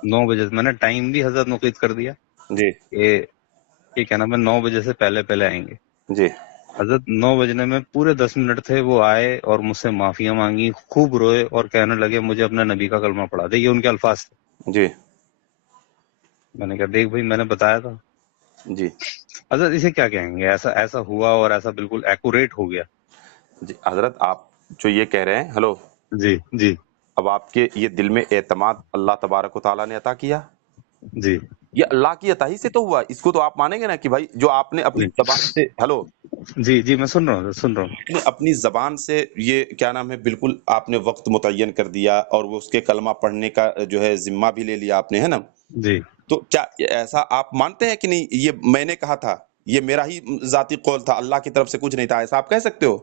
9 بجے سے میں نے ٹائم بھی حضرت نقید کر دیا جی کہ کیا نام ہے 9 بجے سے پہلے پہلے آئیں گے۔ جی حضرت 9 بجنے میں پورے 10 منٹ تھے، وہ آئے اور مجھ سے معافیاں مانگی، خوب روئے اور کہنے لگے مجھے اپنے نبی کا کلمہ پڑھا دے، یہ ان کے الفاظ تھے۔ جی میں نے کہا دیکھ بھائی میں نے بتایا تھا۔ جی حضرت اسے کیا کہیں گے، ایسا ہوا اور ایسا بالکل ایکوریٹ ہو گیا۔ جی حضرت، آپ جو یہ کہہ رہے ہیں، ہلو، جی جی اب آپ کے یہ دل میں اعتماد اللہ تبارک و تعالیٰ نے عطا کیا، جی یہ اللہ کی عطا ہی سے تو ہوا، اس کو تو آپ مانیں گے نا کہ بھائی جو آپ نے اپنی جی زبان سے، ہلو، جی جی میں سن رہا ہوں، سن رہا ہوں۔ آپ نے اپنی زبان سے یہ کیا نام ہے بالکل آپ نے وقت متعین کر دیا، اور وہ اس کے کلمہ پڑھنے کا جو ہے ذمہ بھی لے لیا آپ نے، ہے نا؟ جی تو کیا ایسا آپ مانتے ہیں کہ نہیں یہ میں نے کہا تھا، یہ میرا ہی ذاتی قول تھا، اللہ کی طرف سے کچھ نہیں تھا، ایسا آپ کہہ سکتے ہو؟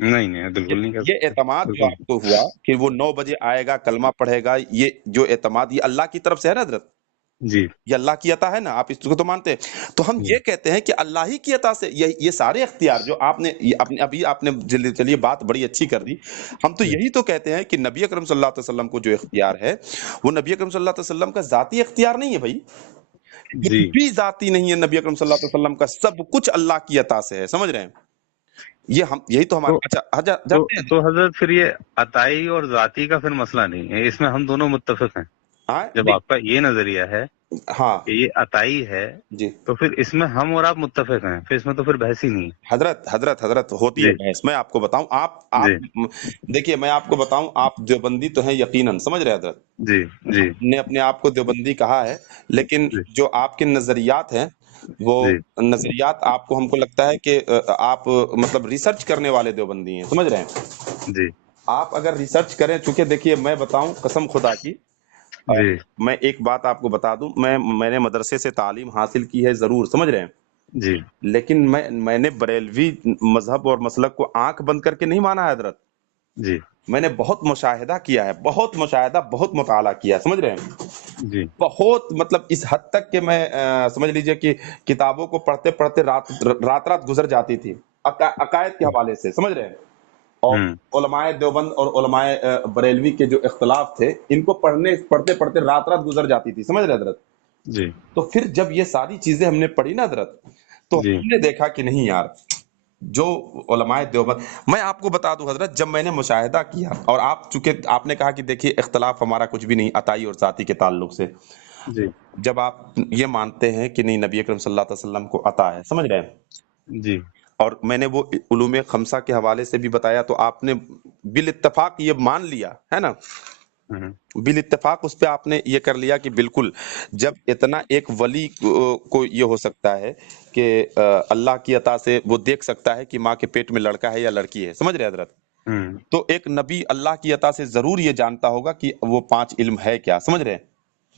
نہیں بالکل نہیں کر یہ سکتے، اعتماد جو بالکل۔ آپ کو ہوا کہ وہ 9 بجے آئے گا کلمہ پڑھے گا، یہ جو اعتماد یہ اللہ کی طرف سے ہے نا حضرت؟ جی یہ اللہ کی عطا ہے نا، آپ اس کو تو مانتے ہیں۔ تو ہم جی یہ کہتے ہیں کہ اللہ ہی کی عطا سے یہ سارے اختیار جو آپ نے ابھی آپ نے چلیے بات بڑی اچھی کر دی، ہم تو جی یہی تو کہتے ہیں کہ نبی اکرم صلی اللہ علیہ وسلم کو جو اختیار ہے وہ نبی اکرم صلی اللہ علیہ وسلم کا ذاتی اختیار نہیں ہے بھائی، جی کچھ بھی ذاتی نہیں ہے نبی اکرم صلی اللہ علیہ وسلم کا، سب کچھ اللہ کی عطا سے ہے، سمجھ رہے ہیں؟ یہ ہم یہی تو تو ہمارا اچھا تو جانتے ہیں تو حضرت پھر یہ عطائی اور ذاتی کا پھر مسئلہ نہیں ہے، اس میں ہم دونوں متفق ہیں۔ ہاں جب آپ کا یہ نظریہ ہے ہاں کہ یہ عطائی ہے جی تو پھر اس میں ہم اور آپ متفق ہیں، پھر اس میں تو پھر بحث ہی نہیں ہے۔ حضرت ہوتی ہے جی بحث، میں آپ کو بتاؤں، آپ جی دیکھیے میں آپ کو بتاؤں، آپ دیوبندی تو ہیں یقیناً، سمجھ رہے ہیں حضرت، جی جی آپ نے اپنے آپ کو دیوبندی کہا ہے، لیکن جی جو آپ کے نظریات ہیں وہ جی نظریات آپ کو، ہم کو لگتا ہے کہ آپ مطلب ریسرچ کرنے والے دیوبندی ہیں، سمجھ رہے ہیں؟ جی آپ اگر ریسرچ کریں، چونکہ دیکھیے میں بتاؤں قسم خدا کی، جی میں ایک بات آپ کو بتا دوں، میں نے مدرسے سے تعلیم حاصل کی ہے ضرور، سمجھ رہے ہیں، جی لیکن میں نے بریلوی مذہب اور مسلک کو آنکھ بند کر کے نہیں مانا ہے حضرت، جی میں نے بہت مشاہدہ کیا ہے، بہت مشاہدہ، بہت مطالعہ کیا ہے، سمجھ رہے ہیں؟ جی بہت مطلب اس حد تک کہ میں سمجھ لیجئے کہ کتابوں کو پڑھتے پڑھتے رات گزر جاتی تھی عقائد کے حوالے سے، سمجھ رہے ہیں؟ اور ہوں علماء دیوبند اور علماء بریلوی کے جو اختلاف تھے ان کو پڑھتے پڑھتے رات گزر جاتی تھی، سمجھ رہے ہیں حضرت؟ جی تو پھر جب یہ ساری چیزیں ہم نے پڑھی نا حضرت، تو جی ہم نے دیکھا کہ نہیں یار، جو علماء دیوبند، میں آپ کو بتا دوں حضرت، جب میں نے مشاہدہ کیا، اور آپ چونکہ آپ نے کہا کہ دیکھیے اختلاف ہمارا کچھ بھی نہیں عطائی اور ذاتی کے تعلق سے، جی جب آپ یہ مانتے ہیں کہ نہیں نبی اکرم صلی اللہ علیہ وسلم کو عطا ہے، سمجھ رہے ہیں؟ جی اور میں نے وہ علوم خمسہ کے حوالے سے بھی بتایا، تو آپ نے بالاتفاق یہ مان لیا ہے نا، ہوں بالاتفاق اس پہ آپ نے یہ کر لیا کہ بالکل، جب اتنا ایک ولی کو یہ ہو سکتا ہے کہ اللہ کی عطا سے وہ دیکھ سکتا ہے کہ ماں کے پیٹ میں لڑکا ہے یا لڑکی ہے، سمجھ رہے حضرت؟ ہوں تو ایک نبی اللہ کی عطا سے ضرور یہ جانتا ہوگا کہ وہ 5 علم ہے کیا، سمجھ رہے ہیں؟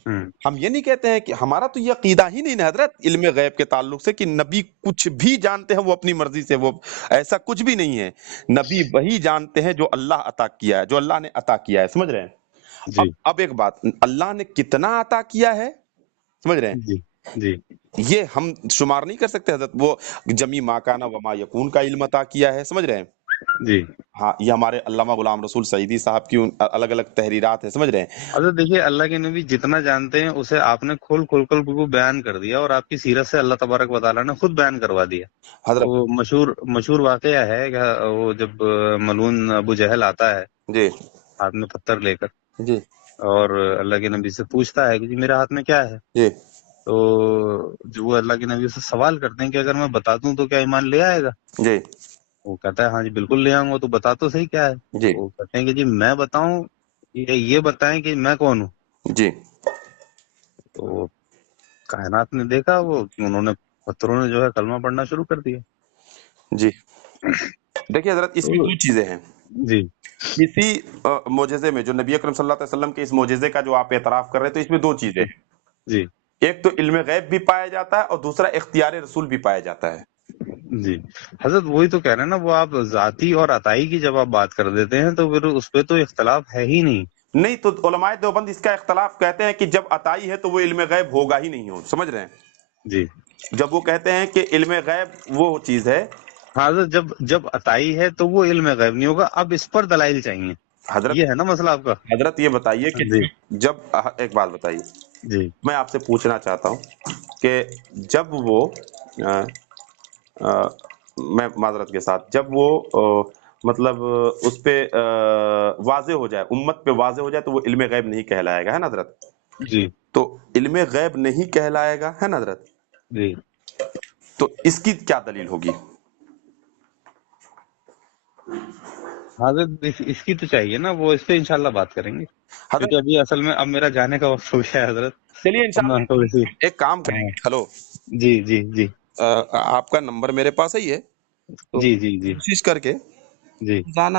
ہوں ہم یہ نہیں کہتے ہیں کہ ہمارا تو یہ عقیدہ ہی نہیں ہے حضرت علم غیب کے تعلق سے کہ نبی کچھ بھی جانتے ہیں وہ اپنی مرضی سے، وہ ایسا کچھ بھی نہیں ہے، نبی وہی جانتے ہیں جو اللہ عطا کیا ہے، جو اللہ نے عطا کیا ہے، سمجھ رہے ہیں؟ جی اب ایک بات، اللہ نے کتنا عطا کیا ہے، سمجھ رہے جی جی ہیں؟ یہ ہم شمار نہیں کر سکتے حضرت، وہ جمی ما کانا وما یکون کا علم عطا کیا ہے، سمجھ رہے ہیں؟ جی ہاں، یہ ہمارے علامہ غلام رسول سعیدی صاحب کی الگ الگ تحریرات ہیں، سمجھ رہے ہیں؟ حضرت دیکھیے، اللہ کے نبی جتنا جانتے ہیں اسے آپ نے کھول کھول کر بیان کر دیا، اور آپ کی سیرت سے اللہ تبارک و تعالیٰ نے خود بیان کروا دیا۔ حضرت وہ مشہور واقعہ ہے کہ وہ جب ملعون ابو جہل آتا ہے جی ہاتھ میں پتھر لے کر، جی اور اللہ کے نبی سے پوچھتا ہے کہ جی میرے ہاتھ میں کیا ہے، جی تو جو وہ اللہ کے نبی سے سوال کرتے ہیں کہ اگر میں بتا دوں تو کیا ایمان لے آئے گا؟ جی وہ کہتا ہے ہاں جی بالکل لے آؤں گا، تو بتا تو صحیح کیا ہے؟ جی وہ کہتے ہیں کہ جی میں بتاؤں یا یہ بتائیں کہ میں کون ہوں؟ جی تو کائنات نے دیکھا وہ انہوں نے پتھروں نے جو ہے کلمہ پڑھنا شروع کر دیا۔ جی دیکھیے حضرت، اس میں تو 2 چیزیں ہیں، جی اسی معجزے میں جو نبی اکرم صلی اللہ علیہ وسلم کے اس معجزے کا جو آپ اعتراف کر رہے ہیں، تو اس میں 2 چیزیں ہیں، جی ایک تو علم غیب بھی پایا جاتا ہے اور دوسرا اختیار رسول بھی پایا جاتا ہے۔ جی حضرت وہی تو کہہ رہے ہیں نا، وہ آپ ذاتی اور عطائی کی جب آپ بات کر دیتے ہیں تو پھر اس پہ تو اختلاف ہے ہی نہیں۔ نہیں تو علماء دیوبند اس کا اختلاف کہتے ہیں کہ جب عطائی ہے تو وہ علم غیب ہوگا ہی نہیں، سمجھ رہے ہیں؟ جی جب وہ کہتے ہیں کہ علم غیب وہ چیز ہے، ہاں حضرت، جب عطائی ہے تو وہ علم غیب نہیں ہوگا، اب اس پر دلائل چاہیے، حضرت یہ ہے نا مسئلہ آپ کا۔ حضرت یہ بتائیے کہ جی جب ایک بات بتائیے، جی میں آپ سے پوچھنا چاہتا ہوں کہ جب وہ آ، آ، میں معذرت کے ساتھ، جب وہ مطلب اس پہ واضح ہو جائے، امت پہ واضح ہو جائے، تو وہ علم غیب نہیں کہلائے گا، ہے نا حضرت؟ جی تو علم غیب نہیں کہلائے گا، ہے نا حضرت؟ جی تو اس کی کیا دلیل ہوگی؟ حضرت اس کی تو چاہیے نا، وہ اس پہ انشاءاللہ بات کریں گے، حضرت کیونکہ ابھی اصل میں اب میرا جانے کا وقت ہو گیا ہے حضرت۔ چلیے اب میں انشاءاللہ تھوڑی سی ایک کام کریں ہاں گے، ہلو، جی جی جی آپ کا نمبر میرے پاس ہی ہے، تو جی جی جی کوشش کر کے جی روزانہ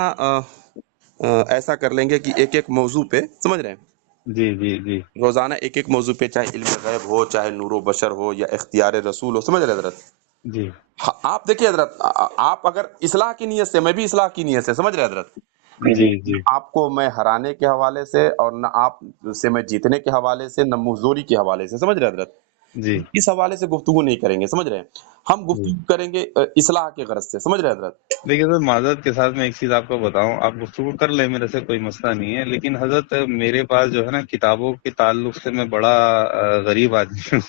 ایسا کر لیں گے کہ ایک ایک موضوع پہ، سمجھ رہے ہیں، جی جی جی روزانہ ایک ایک موضوع پہ، چاہے علم غیب ہو، چاہے نور و بشر ہو، یا اختیار رسول ہو، سمجھ رہے حضرت؟ جی آپ دیکھیے حضرت، آپ اگر اصلاح کی نیت سے، میں بھی اصلاح کی نیت سے، سمجھ رہے حضرت، جی جی آپ کو میں ہرانے کے حوالے سے اور نہ آپ سے میں جیتنے کے حوالے سے، نہ مزدوری کے حوالے سے، سمجھ رہے ہیں حضرت؟ جی اس حوالے سے گفتگو نہیں کریں گے، سمجھ رہے ہیں؟ ہم جی گفتگو کریں گے اصلاح کے غرض سے، سمجھ رہے ہیں حضرت؟ دیکھیے سر، معذرت کے ساتھ میں ایک چیز آپ کو بتاؤں، آپ گفتگو کر لیں، میرے سے کوئی مسئلہ نہیں ہے، لیکن حضرت میرے پاس جو ہے نا کتابوں کے تعلق سے میں بڑا غریب آدمی ہوں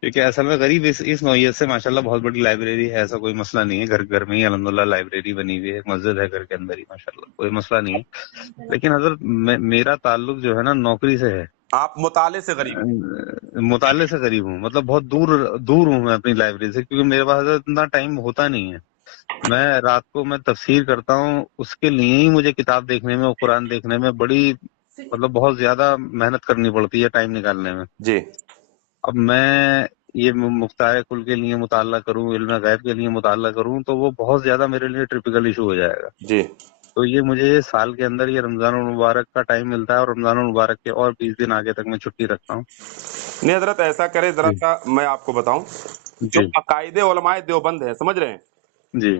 کیونکہ اصل میں غریب اس نوعیت سے ماشاءاللہ بہت بڑی لائبریری ہے، ایسا کوئی مسئلہ نہیں ہے، گھر گھر میں ہی الحمدللہ لائبریری بنی ہوئی ہے، مسجد ہے گھر کے اندر ہی ماشاءاللہ، کوئی مسئلہ نہیں ہے، لیکن حضرت میرا تعلق جو ہے نا نوکری سے ہے، آپ مطالعے سے غریب ہیں۔ مطالعے سے قریب ہوں، مطلب بہت دور دور ہوں میں اپنی لائبریری سے، کیونکہ میرے پاس حضرت اتنا ٹائم ہوتا نہیں ہے، میں رات کو میں تفسیر کرتا ہوں، اس کے لیے ہی مجھے کتاب دیکھنے میں اور قرآن دیکھنے میں بڑی مطلب بہت زیادہ محنت کرنی پڑتی ہے ٹائم نکالنے میں۔ جی اب میں یہ مختار کل کے لیے مطالعہ کروں، علم غیب کے لیے مطالعہ کروں تو وہ بہت زیادہ میرے لیے ٹرپیکل ایشو ہو جائے گا، جی تو یہ مجھے سال کے اندر یہ رمضان المبارک کا ٹائم ملتا ہے، اور رمضان المبارک کے اور 20 دن آگے تک میں چھٹی رکھتا ہوں۔ نہیں حضرت، ایسا کرے ذرا جی سا میں آپ کو بتاؤں، جو جی عقائد علماء دیوبند ہے، سمجھ رہے ہیں جی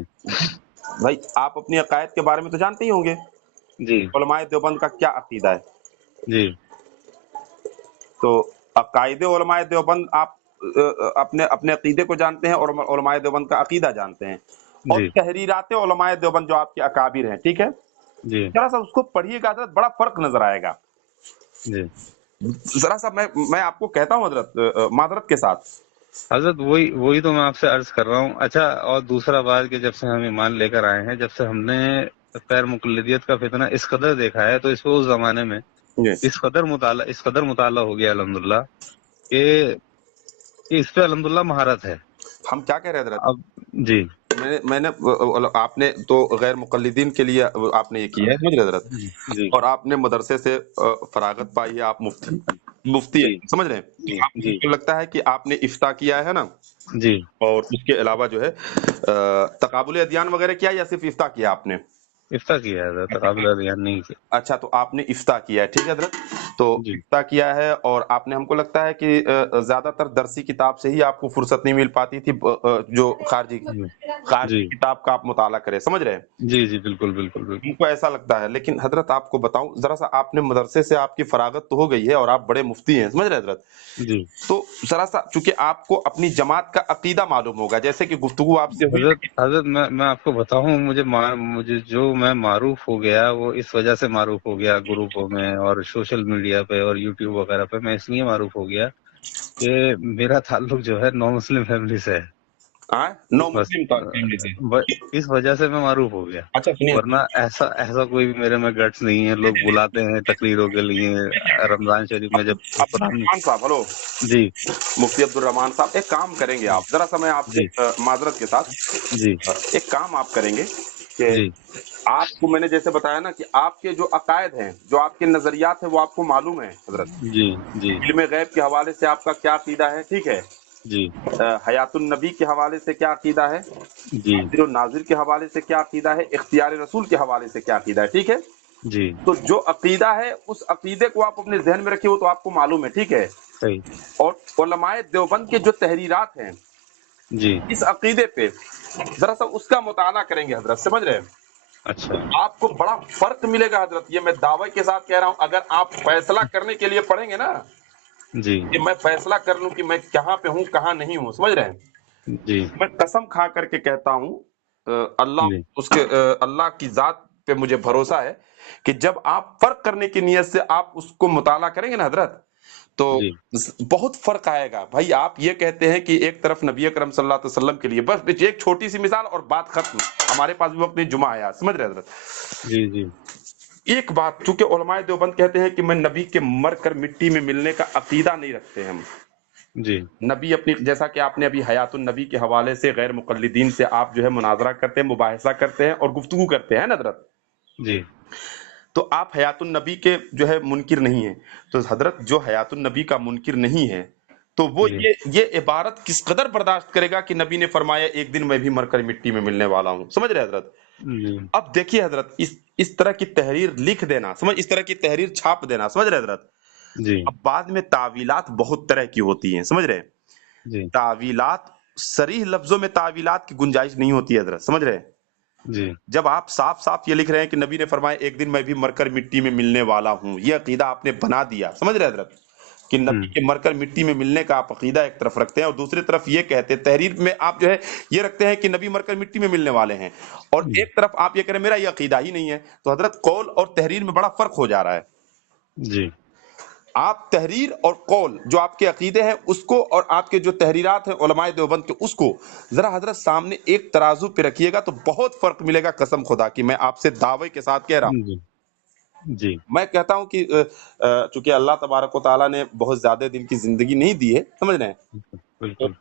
بھائی؟ آپ اپنی عقائد کے بارے میں تو جانتے ہی ہوں گے، جی علماء دیوبند کا کیا عقیدہ ہے؟ جی تو عقائد علماء دیوبند آپ اپنے عقیدے کو جانتے ہیں اور علماء دیوبند کا عقیدہ جانتے ہیں، اور جی تحریرات علماء دیوبند جو آپ کے اکابر ہیں، ٹھیک ہے، جی ذرا سا اس کو پڑھیے گا حضرت، بڑا فرق نظر آئے گا۔ جی ذرا سا میں آپ کو کہتا ہوں حضرت، معذرت کے ساتھ۔ حضرت وہی تو میں آپ سے عرض کر رہا ہوں۔ اچھا، اور دوسرا بات کہ جب سے ہم ایمان لے کر آئے ہیں، جب سے ہم نے خیر مقلدیت کا فتنہ اس قدر دیکھا ہے، تو اس زمانے میں جی اس قدر مطالعہ ہو گیا الحمدللہ کہ اس پہ الحمدللہ مہارت ہے ہم کیا کہہ رہے ہیں حضرت؟ اب۔ جی میں نے آپ نے تو غیر مقلدین کے لیے آپ نے یہ کیا ہے، سمجھ رہے ہیں حضرت؟ جی جی اور آپ نے مدرسے سے فراغت پائی ہے، آپ مفتی جی ہیں، سمجھ رہے ہیں؟ جی آپ جی کو لگتا ہے کہ آپ نے افتاء کیا ہے نا، جی اور اس کے علاوہ جو ہے تقابل ادیان وغیرہ کیا، یا صرف افتاء کیا آپ نے؟ افتاء کیا ہے حضرت، قابل بیان نہیں کیا۔ اچھا، تو آپ نے افتاء کیا ہے، ٹھیک ہے حضرت، تو جی افتاء کیا ہے، اور آپ نے، ہم کو لگتا ہے کہ زیادہ تر درسی کتاب سے ہی آپ کو فرصت نہیں مل پاتی تھی، جو خارجی جی جی کتاب کا آپ مطالعہ کریں، سمجھ رہے ہیں؟ جی جی بالکل بالکل بالکل۔ ہم کو ایسا لگتا ہے، لیکن حضرت آپ کو بتاؤں ذرا سا، آپ نے مدرسے سے آپ کی فراغت تو ہو گئی ہے اور آپ بڑے مفتی ہیں، سمجھ رہے ہیں حضرت؟ جی تو ذرا سا، چونکہ آپ کو اپنی جماعت کا عقیدہ معلوم ہوگا، جیسے کہ گفتگو آپ سے ہوئی حضرت میں آپ کو بتاؤں، مجھے جو میں معروف ہو گیا وہ اس وجہ سے معروف ہو گیا، گروپوں میں اور سوشل میڈیا پہ اور یوٹیوب وغیرہ پہ میں اس لیے معروف ہو گیا کہ میرا تعلق جو ہے نو مسلم فیملی سے ہے، نو بس مسلم فیملی سے۔ اس وجہ سے میں معروف ہو گیا، اچھا سنیے، ورنہ ایسا کوئی بھی میرے میں گٹس نہیں ہے۔ لوگ بلاتے ہیں تقریروں کے لیے رمضان شریف میں جب عبد قرآن۔ الرحمان صاحب، ہلو، جی مفتی عبد الرحمان صاحب، ایک کام کریں گے آپ، ذرا سا میں آپ سے جی معذرت کے ساتھ جی ایک کام آپ کریں گے کہ جی آپ کو میں نے جیسے بتایا نا کہ آپ کے جو عقائد ہیں، جو آپ کے نظریات ہیں، وہ آپ کو معلوم ہے حضرت، جی جی علم غیب کے حوالے سے آپ کا کیا عقیدہ ہے، ٹھیک ہے، جی حیات النبی کے حوالے سے کیا عقیدہ ہے، جی حاضر و ناظر کے حوالے سے کیا عقیدہ ہے، اختیار رسول کے حوالے سے کیا عقیدہ ہے، ٹھیک ہے۔ جی تو جو عقیدہ ہے، اس عقیدے کو آپ اپنے ذہن میں رکھیے، وہ تو آپ کو معلوم ہے، ٹھیک ہے۔ صحیح۔ اور علماء دیوبند کے جو تحریرات ہیں جی اس عقیدے پہ، ذرا سا اس کا مطالعہ کریں گے حضرت، سمجھ رہے ہیں؟ اچھا آپ کو بڑا فرق ملے گا حضرت، یہ میں دعوی کے ساتھ کہہ رہا ہوں، اگر آپ فیصلہ کرنے کے لیے پڑھیں گے نا، جی کہ میں فیصلہ کر لوں کہ میں کہاں پہ ہوں کہاں نہیں ہوں، سمجھ رہے ہیں؟ جی میں قسم کھا کر کے کہتا ہوں، اللہ جی اللہ کی ذات پہ مجھے بھروسہ ہے کہ جب آپ فرق کرنے کی نیت سے آپ اس کو مطالعہ کریں گے نا حضرت، تو جی بہت فرق آئے گا بھائی۔ آپ یہ کہتے ہیں کہ ایک طرف نبی اکرم صلی اللہ علیہ وسلم کے لیے، بس ایک چھوٹی سی مثال اور بات ختم، ہمارے پاس بھی وقت نہیں، جمعہ آیا، سمجھ رہے حضرت؟ جی جی ایک بات، چونکہ علماء دیوبند کہتے ہیں کہ میں نبی کے مر کر مٹی میں ملنے کا عقیدہ نہیں رکھتے ہم، جی نبی اپنی، جیسا کہ آپ نے ابھی حیات النبی کے حوالے سے غیر مقلدین سے آپ جو ہے مناظرہ کرتے ہیں، مباحثہ کرتے ہیں اور گفتگو کرتے ہیں نا حضرت، جی تو آپ حیات النبی کے جو ہے منکر نہیں ہیں، تو حضرت جو حیات النبی کا منکر نہیں ہے، تو وہ جی یہ عبارت کس قدر برداشت کرے گا کہ نبی نے فرمایا ایک دن میں بھی مر کر مٹی میں ملنے والا ہوں، سمجھ رہے حضرت؟ جی اب دیکھیے حضرت، اس طرح کی تحریر لکھ دینا، اس طرح کی تحریر چھاپ دینا، سمجھ رہے حضرت؟ جی اب بعد میں تعویلات بہت طرح کی ہوتی ہیں، سمجھ رہے؟ جی تعویلات، صریح لفظوں میں تعویلات کی گنجائش نہیں ہوتی ہے حضرت، سمجھ رہے؟ جی जब आप साफ साफ ये लिख रहे हैं कि नबी ने फरमाया एक दिन मैं भी मरकर मिट्टी में मिलने वाला हूं, ये अकीदा आपने बना दिया, समझ रहे हैं हजरत, कि नबी के मरकर मिट्टी में मिलने का आप अकीदा एक तरफ रखते हैं और दूसरी तरफ ये कहते हैं, तहरीर में आप जो है ये रखते हैं कि नबी मरकर मिट्टी में मिलने वाले हैं, और एक तरफ आप ये कह रहे हैं मेरा ये अकीदा ही नहीं है। तो हजरत कौल और तहरीर में बड़ा फर्क हो जा रहा है। जी आप तहरीर और कौल जो आपके अकीदे हैं उसको, और आपके जो तहरीरात हैं उलमाए देवबंद के, उसको जरा हजरत सामने एक तराजू पे रखिएगा तो बहुत फर्क मिलेगा, कसम खुदा की मैं आपसे दावे के साथ कह रहा हूं। जी जी मैं कहता हूं कि चूंकि अल्लाह तबारक व तआला ने बहुत ज्यादा दिन की जिंदगी नहीं दी है, समझ रहे हैं, तो बिल्कुल।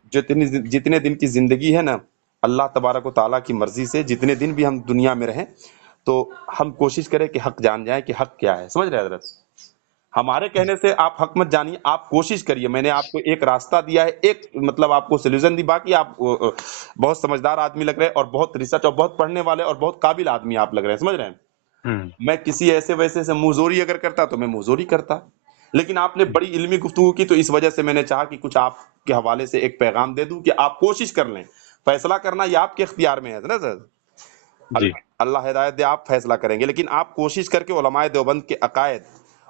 जितने दिन की जिंदगी है ना, अल्लाह तबारक व तआला की मर्जी से जितने दिन भी हम दुनिया में रहें तो हम कोशिश करें कि हक जान जाएं कि हक क्या है, समझ रहे हैं हजरत। हमारे कहने से आप हक मत जानिए, आप कोशिश करिए। मैंने आपको एक रास्ता दिया है, एक मतलब आपको सोल्यूशन दी, बाकी आप बहुत समझदार आदमी लग रहे हैं और बहुत रिसर्च और बहुत पढ़ने वाले और बहुत काबिल आदमी आप लग रहे हैं, समझ रहे हैं। मैं किसी ऐसे वैसे से मुंहजोरी अगर करता तो मैं मुंहजोरी करता, लेकिन आपने बड़ी इल्मी गुफ्तगू की तो इस वजह से मैंने चाहा कि कुछ आपके हवाले से एक पैगाम दे दूं कि आप कोशिश कर लें। फैसला करना ये आपके इख्तियार में है ना सर, जी अल्लाह हिदायत दे, आप फैसला करेंगे, लेकिन आप कोशिश करके उलमाए देवबंद के अकायद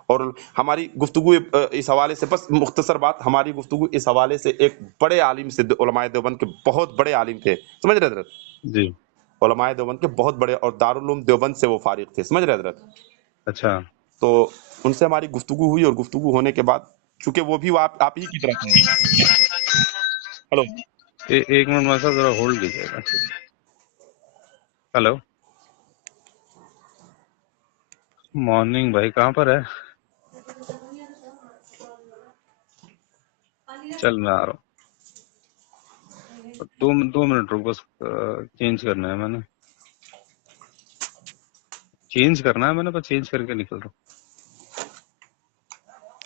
और हमारी गुफ्तगू इस हवाले से, बस मुख्तसर बात, हमारी गुफ्तगू इस हवाले से एक बड़े आलिम से, उलमाए देवबंद के बहुत बड़े आलिम थे, समझ रहे हजरत, जी उलमाए देवबंद के बहुत बड़े, और दारुल उलूम देवबंद से वो फारिग थे, समझ रहे हजरत। अच्छा तो उनसे हमारी गुफ्तगू हुई और गुफ्तगू होने के बाद, चूंकि वो भी आप ही की तरफ हैं। हेलो, एक मिनट में सर जरा होल्ड कीजिएगा। हेलो, मॉर्निंग भाई, कहाँ पर है? चल मैं आ रहा हूँ, दो मिनट रुक, बस चेंज करना है मैंने, बस चेंज करके निकल रहा हूँ।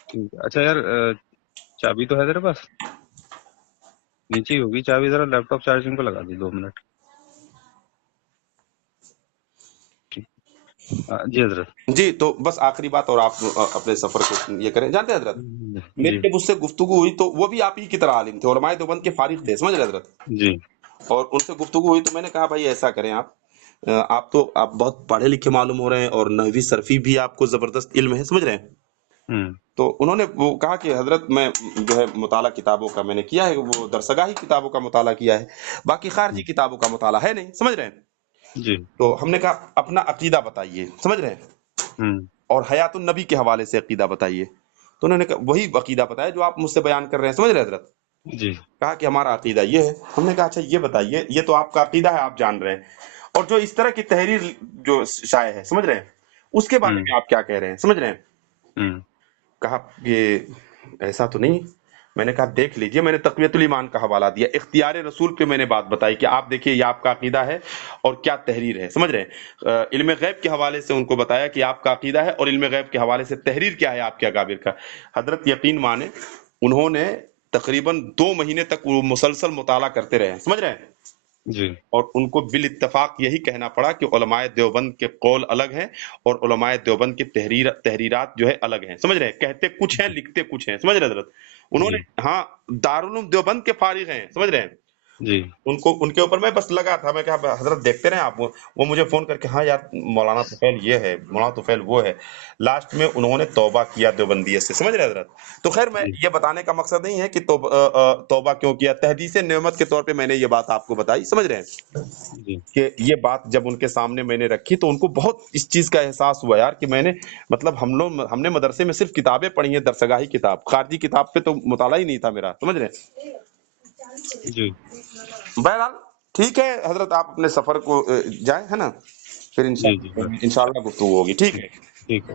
ठीक है। अच्छा यार, चाबी तो है तेरे पास? नीचे ही होगी चाबी, जरा लैपटॉप चार्जिंग पे लगा दी, 2 मिनट। जी हजरत। जी तो बस आखिरी बात, और आप अपने सफर को ये करें। जानते हैं हजरत, मेरी जी जब उससे गुफ्तगू हुई तो वो भी आप ही की तरह आलिम थे, उलमाए देवबंद के फारिग थे, समझ रहे हजरत। जी और उनसे गुफ्तगू हुई तो मैंने कहा भाई ऐसा करें, आप बहुत पढ़े लिखे मालूम हो रहे हैं और नहवी सरफी भी आपको जबरदस्त इल्म है, समझ रहे हैं। तो उन्होंने वो कहा कि हजरत मैं जो है मुताला किताबों का मैंने किया है, वो दरसगाही किताबों का मुताला किया है, बाकी खारजी किताबों का मुताला है नहीं, समझ रहे हैं। जी तो हमने कहा अपना अकीदा बताइए, समझ रहे हैं, और हयातुन नबी के हवाले से अकीदा बताइए। तो उन्होंने वही अकीदा बताया जो आप मुझसे बयान कर रहे हैं, समझ रहे हैं हजरत। जी कहा कि हमारा अकीदा ये है। हमने कहा अच्छा ये बताइए, ये तो आपका अकीदा है, आप जान रहे हैं, और जो इस तरह की तहरीर जो शाये है, समझ रहे हैं, उसके बारे में आप क्या कह रहे हैं, समझ रहे हैं। कहा ये ऐसा तो नहीं। मैंने कहा देख लीजिए, मैंने तक़वियतुल ईमान का हवाला दिया, इख्तियार रसूल पे मैंने बात बताई कि आप देखिए ये आपका अकीदा है और क्या तहरीर है, समझ रहे हैं। इल्म गैब के हवाले से उनको बताया कि आपका अकीदा है और इल्म गैब के हवाले से तहरीर क्या है आपके अकाबिर का। हजरत यकीन माने, उन्होंने तकरीबन 2 महीने तक वो मुसलसल मुताला करते रहे, समझ रहे हैं। जी और उनको बिल इत्तफाक यही कहना पड़ा कि उलमाए देवबंद के कौल अलग हैं और उलमाए देवबंद की तहरीरात जो है अलग हैं, समझ रहे हैं। कहते कुछ हैं, लिखते कुछ हैं, समझ रहे हजरत। उन्होंने हाँ दारुल उलूम देवबंद के फारिग हैं, समझ रहे हैं। जी उनको उनके ऊपर मैं बस लगा था, मैं कहा हजरत देखते रहे आप। वो मुझे फोन करके हाँ यार मौलाना तुफैल ये है, मौलाना तुफैल वो है। लास्ट में उन्होंने तौबा किया देवबंदियत से, समझ रहे हजरत। तो खैर मैं ये बताने का मकसद नहीं है कि तौबा क्यों किया, तहदीस नेमत के तौर पे मैंने ये बात आपको बताई, समझ रहे हैं। जी कि ये बात जब उनके सामने मैंने रखी तो उनको बहुत इस चीज का एहसास हुआ यार कि मैंने मतलब हमने मदरसे में सिर्फ किताबें पढ़ी हैं, दरसगाही किताब, खारजी किताब पे तो मुताला ही नहीं था मेरा, समझ रहे हैं। जी बहरहाल ठीक है हजरत, आप अपने सफर को जाए, है ना, फिर जी जी इंशाल्लाह गुफ्तगू होगी, ठीक है। ठीक है।